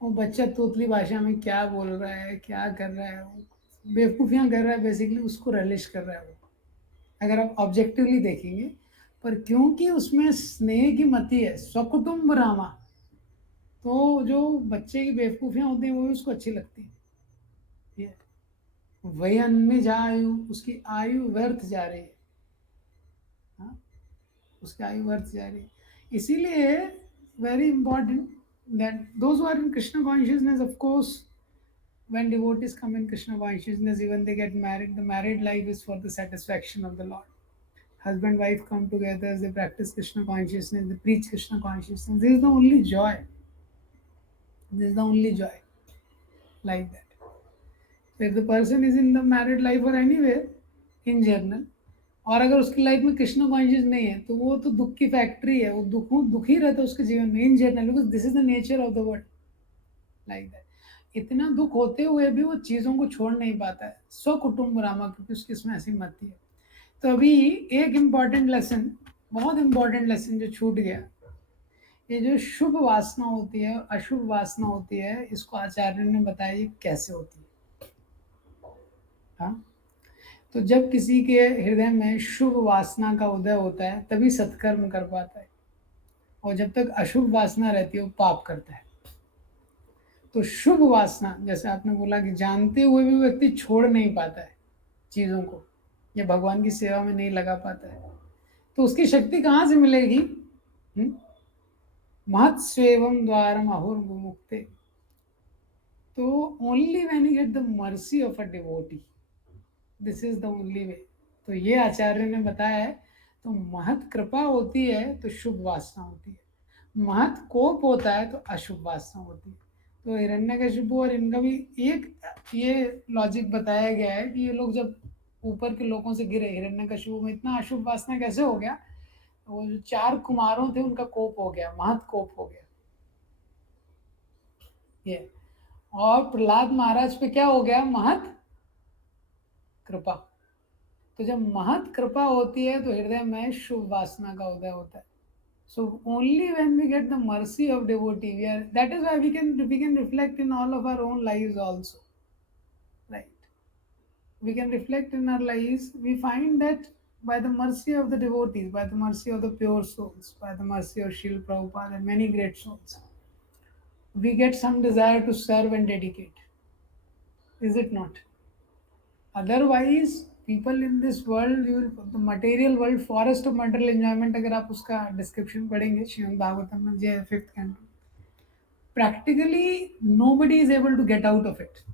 वो बच्चा तोतली भाषा में क्या बोल रहा है, क्या कर रहा है, वो बेवकूफ़ियाँ कर रहा है, बेसिकली उसको रलिश कर रहा है वो, अगर आप ऑब्जेक्टिवली देखेंगे. पर क्योंकि उसमें स्नेह की मति है, स्वकुटुंब रामा, तो जो बच्चे की बेवकूफ़ियाँ होती हैं वो भी उसको अच्छी लगती हैं. वयन में आयु, उसकी आयु व्यर्थ जा रही है. हाँ, उसकी आयु व्यर्थ जा रही है. इसीलिए very important that those who are in Krishna consciousness, of course, when devotees come in Krishna consciousness, even they get married, the married life is for the satisfaction of the Lord. Husband wife come together, they practice Krishna consciousness, they preach Krishna consciousness. This is the only joy. This is the only joy. Like that. So if the person is in the married life or anywhere in general, और अगर उसकी life में Krishna conscious नहीं है तो वो तो दुख की फैक्ट्री है. वो दुखी रहता है उसके जीवन में in general, because this is the nature of the world. Like that. इतना दुख होते हुए भी वो चीज़ों को छोड़ नहीं पाता है, स्वकुटुंब रामा, क्योंकि उसकी इसमें ऐसी मति है. तो अभी एक इम्पॉर्टेंट लेसन, बहुत इम्पॉर्टेंट लेसन जो छूट गया, ये जो शुभ वासना होती है अशुभ वासना होती है, इसको आचार्य ने बताया ये कैसे होती है. हाँ, तो जब किसी के हृदय में शुभ वासना का उदय होता है तभी सत्कर्म कर पाता है, और जब तक अशुभ वासना रहती है वो पाप करता है. तो शुभ वासना, जैसे आपने बोला कि जानते हुए भी व्यक्ति छोड़ नहीं पाता है चीज़ों को, या भगवान की सेवा में नहीं लगा पाता है, तो उसकी शक्ति कहाँ से मिलेगी? महत्स्वेवम द्वारम अहुर्मुक्ते. तो only when you get the mercy of a devotee, this is the only way. तो ये आचार्य ने बताया है. तो महत कृपा होती है तो शुभ वासना होती है, महत कोप होता है तो अशुभ वासना होती है. तो हिरण्यकशिपु और इनका भी एक ये लॉजिक बताया गया है कि ये लोग जब ऊपर के लोगों से गिरे, हिरण्यकशिपु में इतना अशुभ वासना कैसे हो गया? वो जो 4 कुमारों थे उनका कोप हो गया, महत कोप हो गया ये. और प्रहलाद महाराज पे क्या हो गया? महत कृपा. तो जब महत कृपा होती है तो हृदय में शुभ वासना का उदय होता है, So only when we get the mercy of devotee, that is why we can reflect in all of our own lives also, right? We can reflect in our lives. We find that by the mercy of the devotees, by the mercy of the pure souls, by the mercy of Srila Prabhupada and many great souls, we get some desire to serve and dedicate. Is it not? Otherwise, people in this world, the material world, forest of material enjoyment, अगर आप उसका description पढ़ेंगे श्रीमद् भागवतम में जे 5th canto, practically nobody is able to get out of it.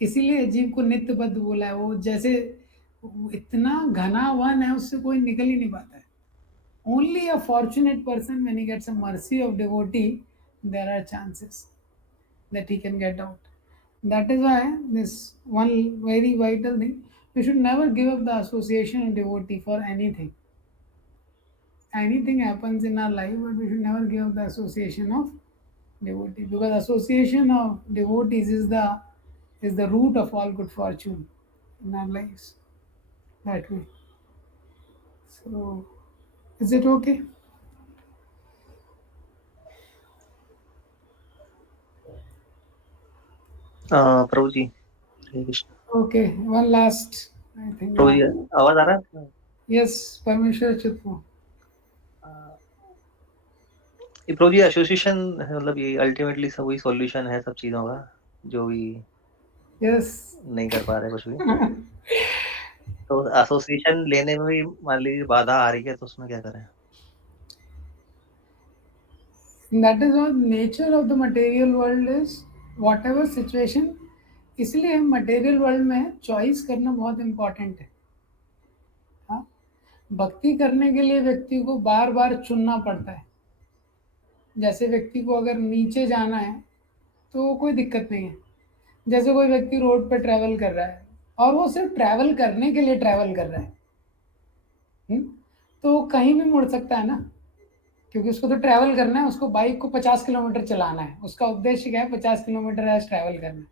इसीलिए जीव को नित्य बद्ध बोला है. वो जैसे इतना घना वन है, उससे कोई निकल ही नहीं पाता है. Only a fortunate person, when he gets a mercy of devotee, there are chances that he can get out. That is why this one very vital thing, we should never give up the association of devotee for anything. Anything happens in our life, but we should never give up the association of devotee, because association of devotees is the root of all good fortune in our lives. That way. So, is it okay? Prabhu ji, Hare Krishna. Okay, one last, I think. प्रभु जी, आवाज आ रहा है आपको? Yes, Parmeshwar Chitwa. ये प्रभु जी association मतलब ये ultimately सब वही solution है सब चीजों का, जो भी Yes. नहीं कर पा रहे कुछ भी। तो एसोसिएशन लेने में भी मान लीजिए बाधा आ रही है, तो उसमें क्या करें? That is what nature of the material world is. Whatever situation, इसलिए मटेरियल वर्ल्ड में चॉइस करना बहुत इम्पोर्टेंट है. हाँ, भक्ति करने के लिए व्यक्ति को बार बार चुनना पड़ता है. जैसे व्यक्ति को अगर नीचे जाना है तो कोई दिक्कत नहीं है. जैसे कोई व्यक्ति रोड पे ट्रैवल कर रहा है और वो सिर्फ ट्रैवल करने के लिए ट्रैवल कर रहा है, तो कहीं भी मुड़ सकता है ना, क्योंकि उसको तो ट्रैवल करना है. उसको बाइक को 50 किलोमीटर चलाना है. उसका उद्देश्य क्या है? 50 किलोमीटर आज ट्रैवल करना है.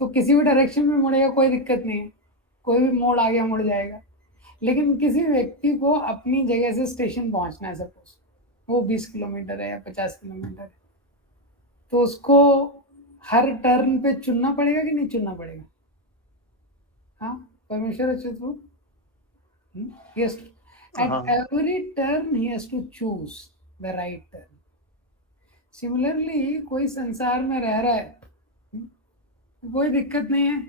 तो किसी भी डायरेक्शन में मुड़ेगा, कोई दिक्कत नहीं है. कोई भी मोड़ आ गया मुड़ जाएगा. लेकिन किसी व्यक्ति को अपनी जगह से स्टेशन पहुंचना है, सपोज वो 20 किलोमीटर है या 50 किलोमीटर है, तो उसको हर टर्न पे चुनना पड़ेगा कि नहीं चुनना पड़ेगा? हाँ, परमेश्वर Achyut, yes, at every turn he has to choose the right turn. Similarly, कोई संसार में रह रहा है, कोई दिक्कत नहीं है,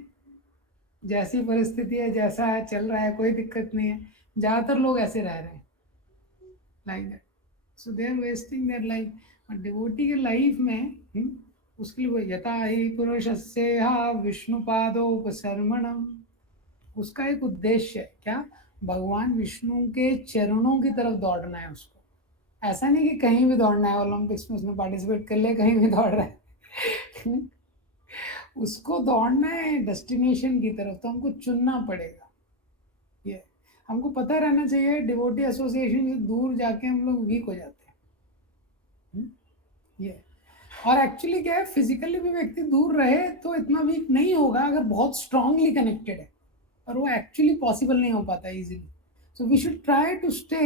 जैसी परिस्थिति है जैसा है चल रहा है, कोई दिक्कत नहीं है. ज्यादातर लोग ऐसे रह रहे हैं, like that. So they are wasting their life. Devotee के लाइफ में उसके लिए वो यथा ही पुरुषस्य विष्णुपादोपसर्मणम, उसका एक उद्देश्य है. क्या? भगवान विष्णु के चरणों की तरफ दौड़ना है उसको. ऐसा नहीं कि कहीं भी दौड़ना है, ओलंपिक्स में उसने पार्टिसिपेट कर लिया, कहीं भी दौड़ रहा है. उसको दौड़ना है डेस्टिनेशन की तरफ, तो हमको चुनना पड़ेगा. ये हमको पता रहना चाहिए. डिवोटी एसोसिएशन से दूर जाके हम लोग वीक हो जाते हैं. ये और एक्चुअली क्या है, फिजिकली भी व्यक्ति दूर रहे तो इतना वीक नहीं होगा अगर बहुत स्ट्रांगली कनेक्टेड है, और वो एक्चुअली पॉसिबल नहीं हो पाता easily. So we should try to stay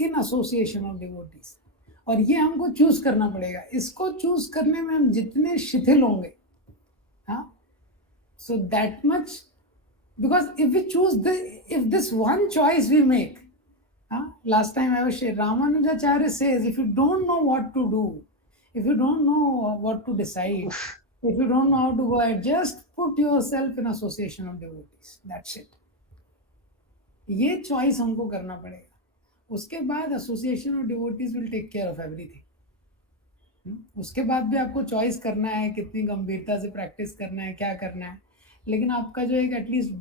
in association of devotees. और ये हमको चूज करना पड़ेगा. इसको चूज करने में हम जितने शिथिल होंगे, हाँ, so that much, because if we choose if this one choice we make, last time I was sharing, Ramanujacharya says, if you don't know what to do, if you don't know what to decide, if you don't know how to go ahead, just put yourself in association of devotees. That's it. ये choice हमको करना पड़ेगा. उसके बाद association of devotees will take care of everything. उसके बाद भी आपको चॉइस करना है, कितनी गंभीरता से प्रैक्टिस करना है, क्या करना है. लेकिन आपका जो एक एटलीस्ट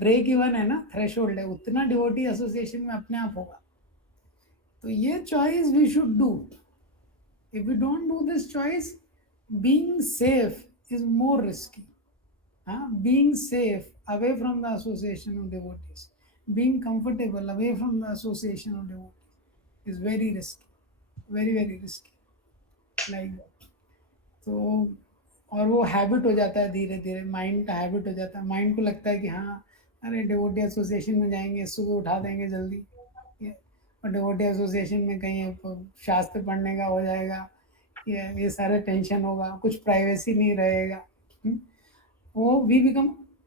ब्रेक इवन है ना, थ्रेशोल्ड है, उतना डिवोटी एसोसिएशन में अपने आप होगा. तो ये choice we should do. If we don't do this choice, being safe is more risky. Being safe away from the association of devotees, being comfortable away from the association of devotees is very risky, very very risky, like that. तो और वो habit हो जाता है, धीरे धीरे mind का habit हो जाता है. माइंड को लगता है कि हाँ, अरे डिवोटी एसोसिएशन में जाएंगे, सुबह उठा देंगे जल्दी. और डिवोटी एसोसिएशन में कहीं शास्त्र पढ़ने का हो जाएगा, ये सारा टेंशन होगा, कुछ प्राइवेसी नहीं रहेगा। वो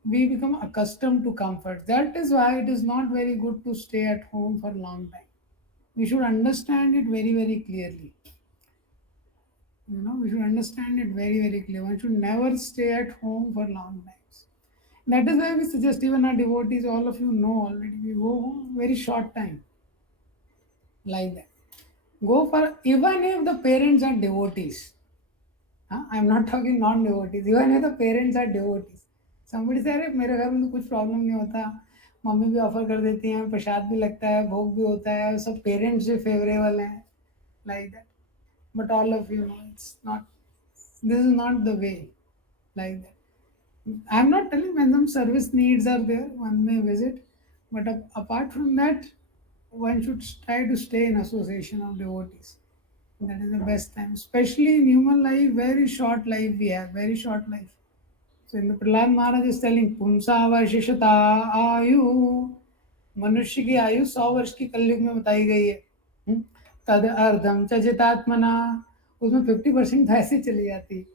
we become accustomed to comfort. That is why it is not very good to stay at home for a long time. We should understand it very, very clearly. We should understand it very, very clearly. One should never stay at home for long times. That is why we suggest, even our devotees, all of you know already, we go very short time, like that. Go for, even if the parents are devotees. I'm not talking non-devotees. Even if the parents are devotees. Somebody say, अरे मेरे घर में तो कुछ problem नहीं होता, mummy भी offer कर देती हैं, प्रसाद भी लगता है, भोग भी होता है, सब पेरेंट्स भी फेवरेबल हैं, like that. But all of you know, this is not the way, like that. I'm not telling, when some service needs are there, one may visit, but apart from that, one should try to stay in association of devotees. That is the best time, especially in human life. Very short life we have, very short life. So in the Prahlad Maharaj is telling, Pumsa Varshishata Ayu, मनुष्य की आयु 100 वर्ष की कलयुग में बताई गई है। तद अर्धम च जितात्मना, उसमें 50% ऐसे चली जाती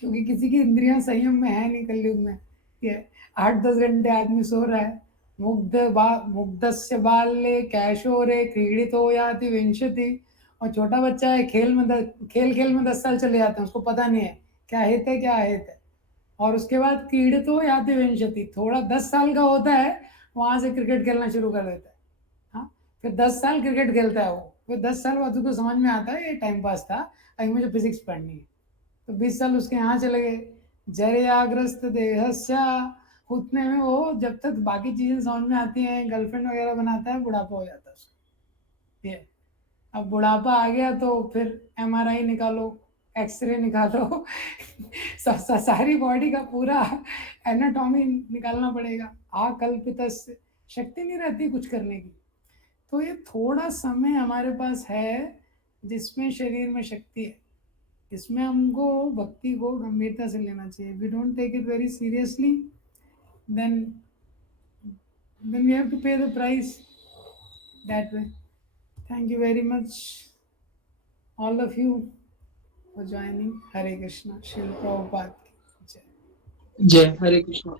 क्योंकि किसी की इंद्रियां संयम में है नहीं कलयुग में। ये 8-10 घंटे आदमी सो रहा है। मुग्धस्य बाल्ये कैशोरे क्रीडितो याति विंशति, और छोटा बच्चा है, खेल में 10 साल चले जाते हैं, उसको पता नहीं है क्या हित है क्या अहित है। और उसके बाद क्रीडितो याति विंशति, थोड़ा 10 साल का होता है, वहां से क्रिकेट खेलना शुरू कर देता है। हाँ, फिर 10 साल क्रिकेट खेलता है वो, फिर 10 साल बाद उसको समझ में आता है ये टाइम पास था, अभी मुझे फिजिक्स पढ़नी है। तो 20 साल उसके यहाँ चले गए। जरयाग्रस्त देहस्या, उतने में वो जब तक बाकी चीजें समझ में आती हैं, गर्लफ्रेंड वगैरह बनाता है, बुढ़ापा हो जाता है उसको। ये अब बुढ़ापा आ गया तो फिर MRI निकालो, एक्सरे निकालो सारी बॉडी का पूरा एनाटॉमी निकालना पड़ेगा। अकल्पित शक्ति नहीं रहती कुछ करने की। तो ये थोड़ा समय हमारे पास है जिसमें शरीर में शक्ति है, इसमें हमको भक्ति को गंभीरता से लेना चाहिए। We don't take it very seriously, then we have to pay the price that way. Thank you very much, all of you, for joining. Hare Krishna. Srila Prabhupada ki jai. जय हरे कृष्ण।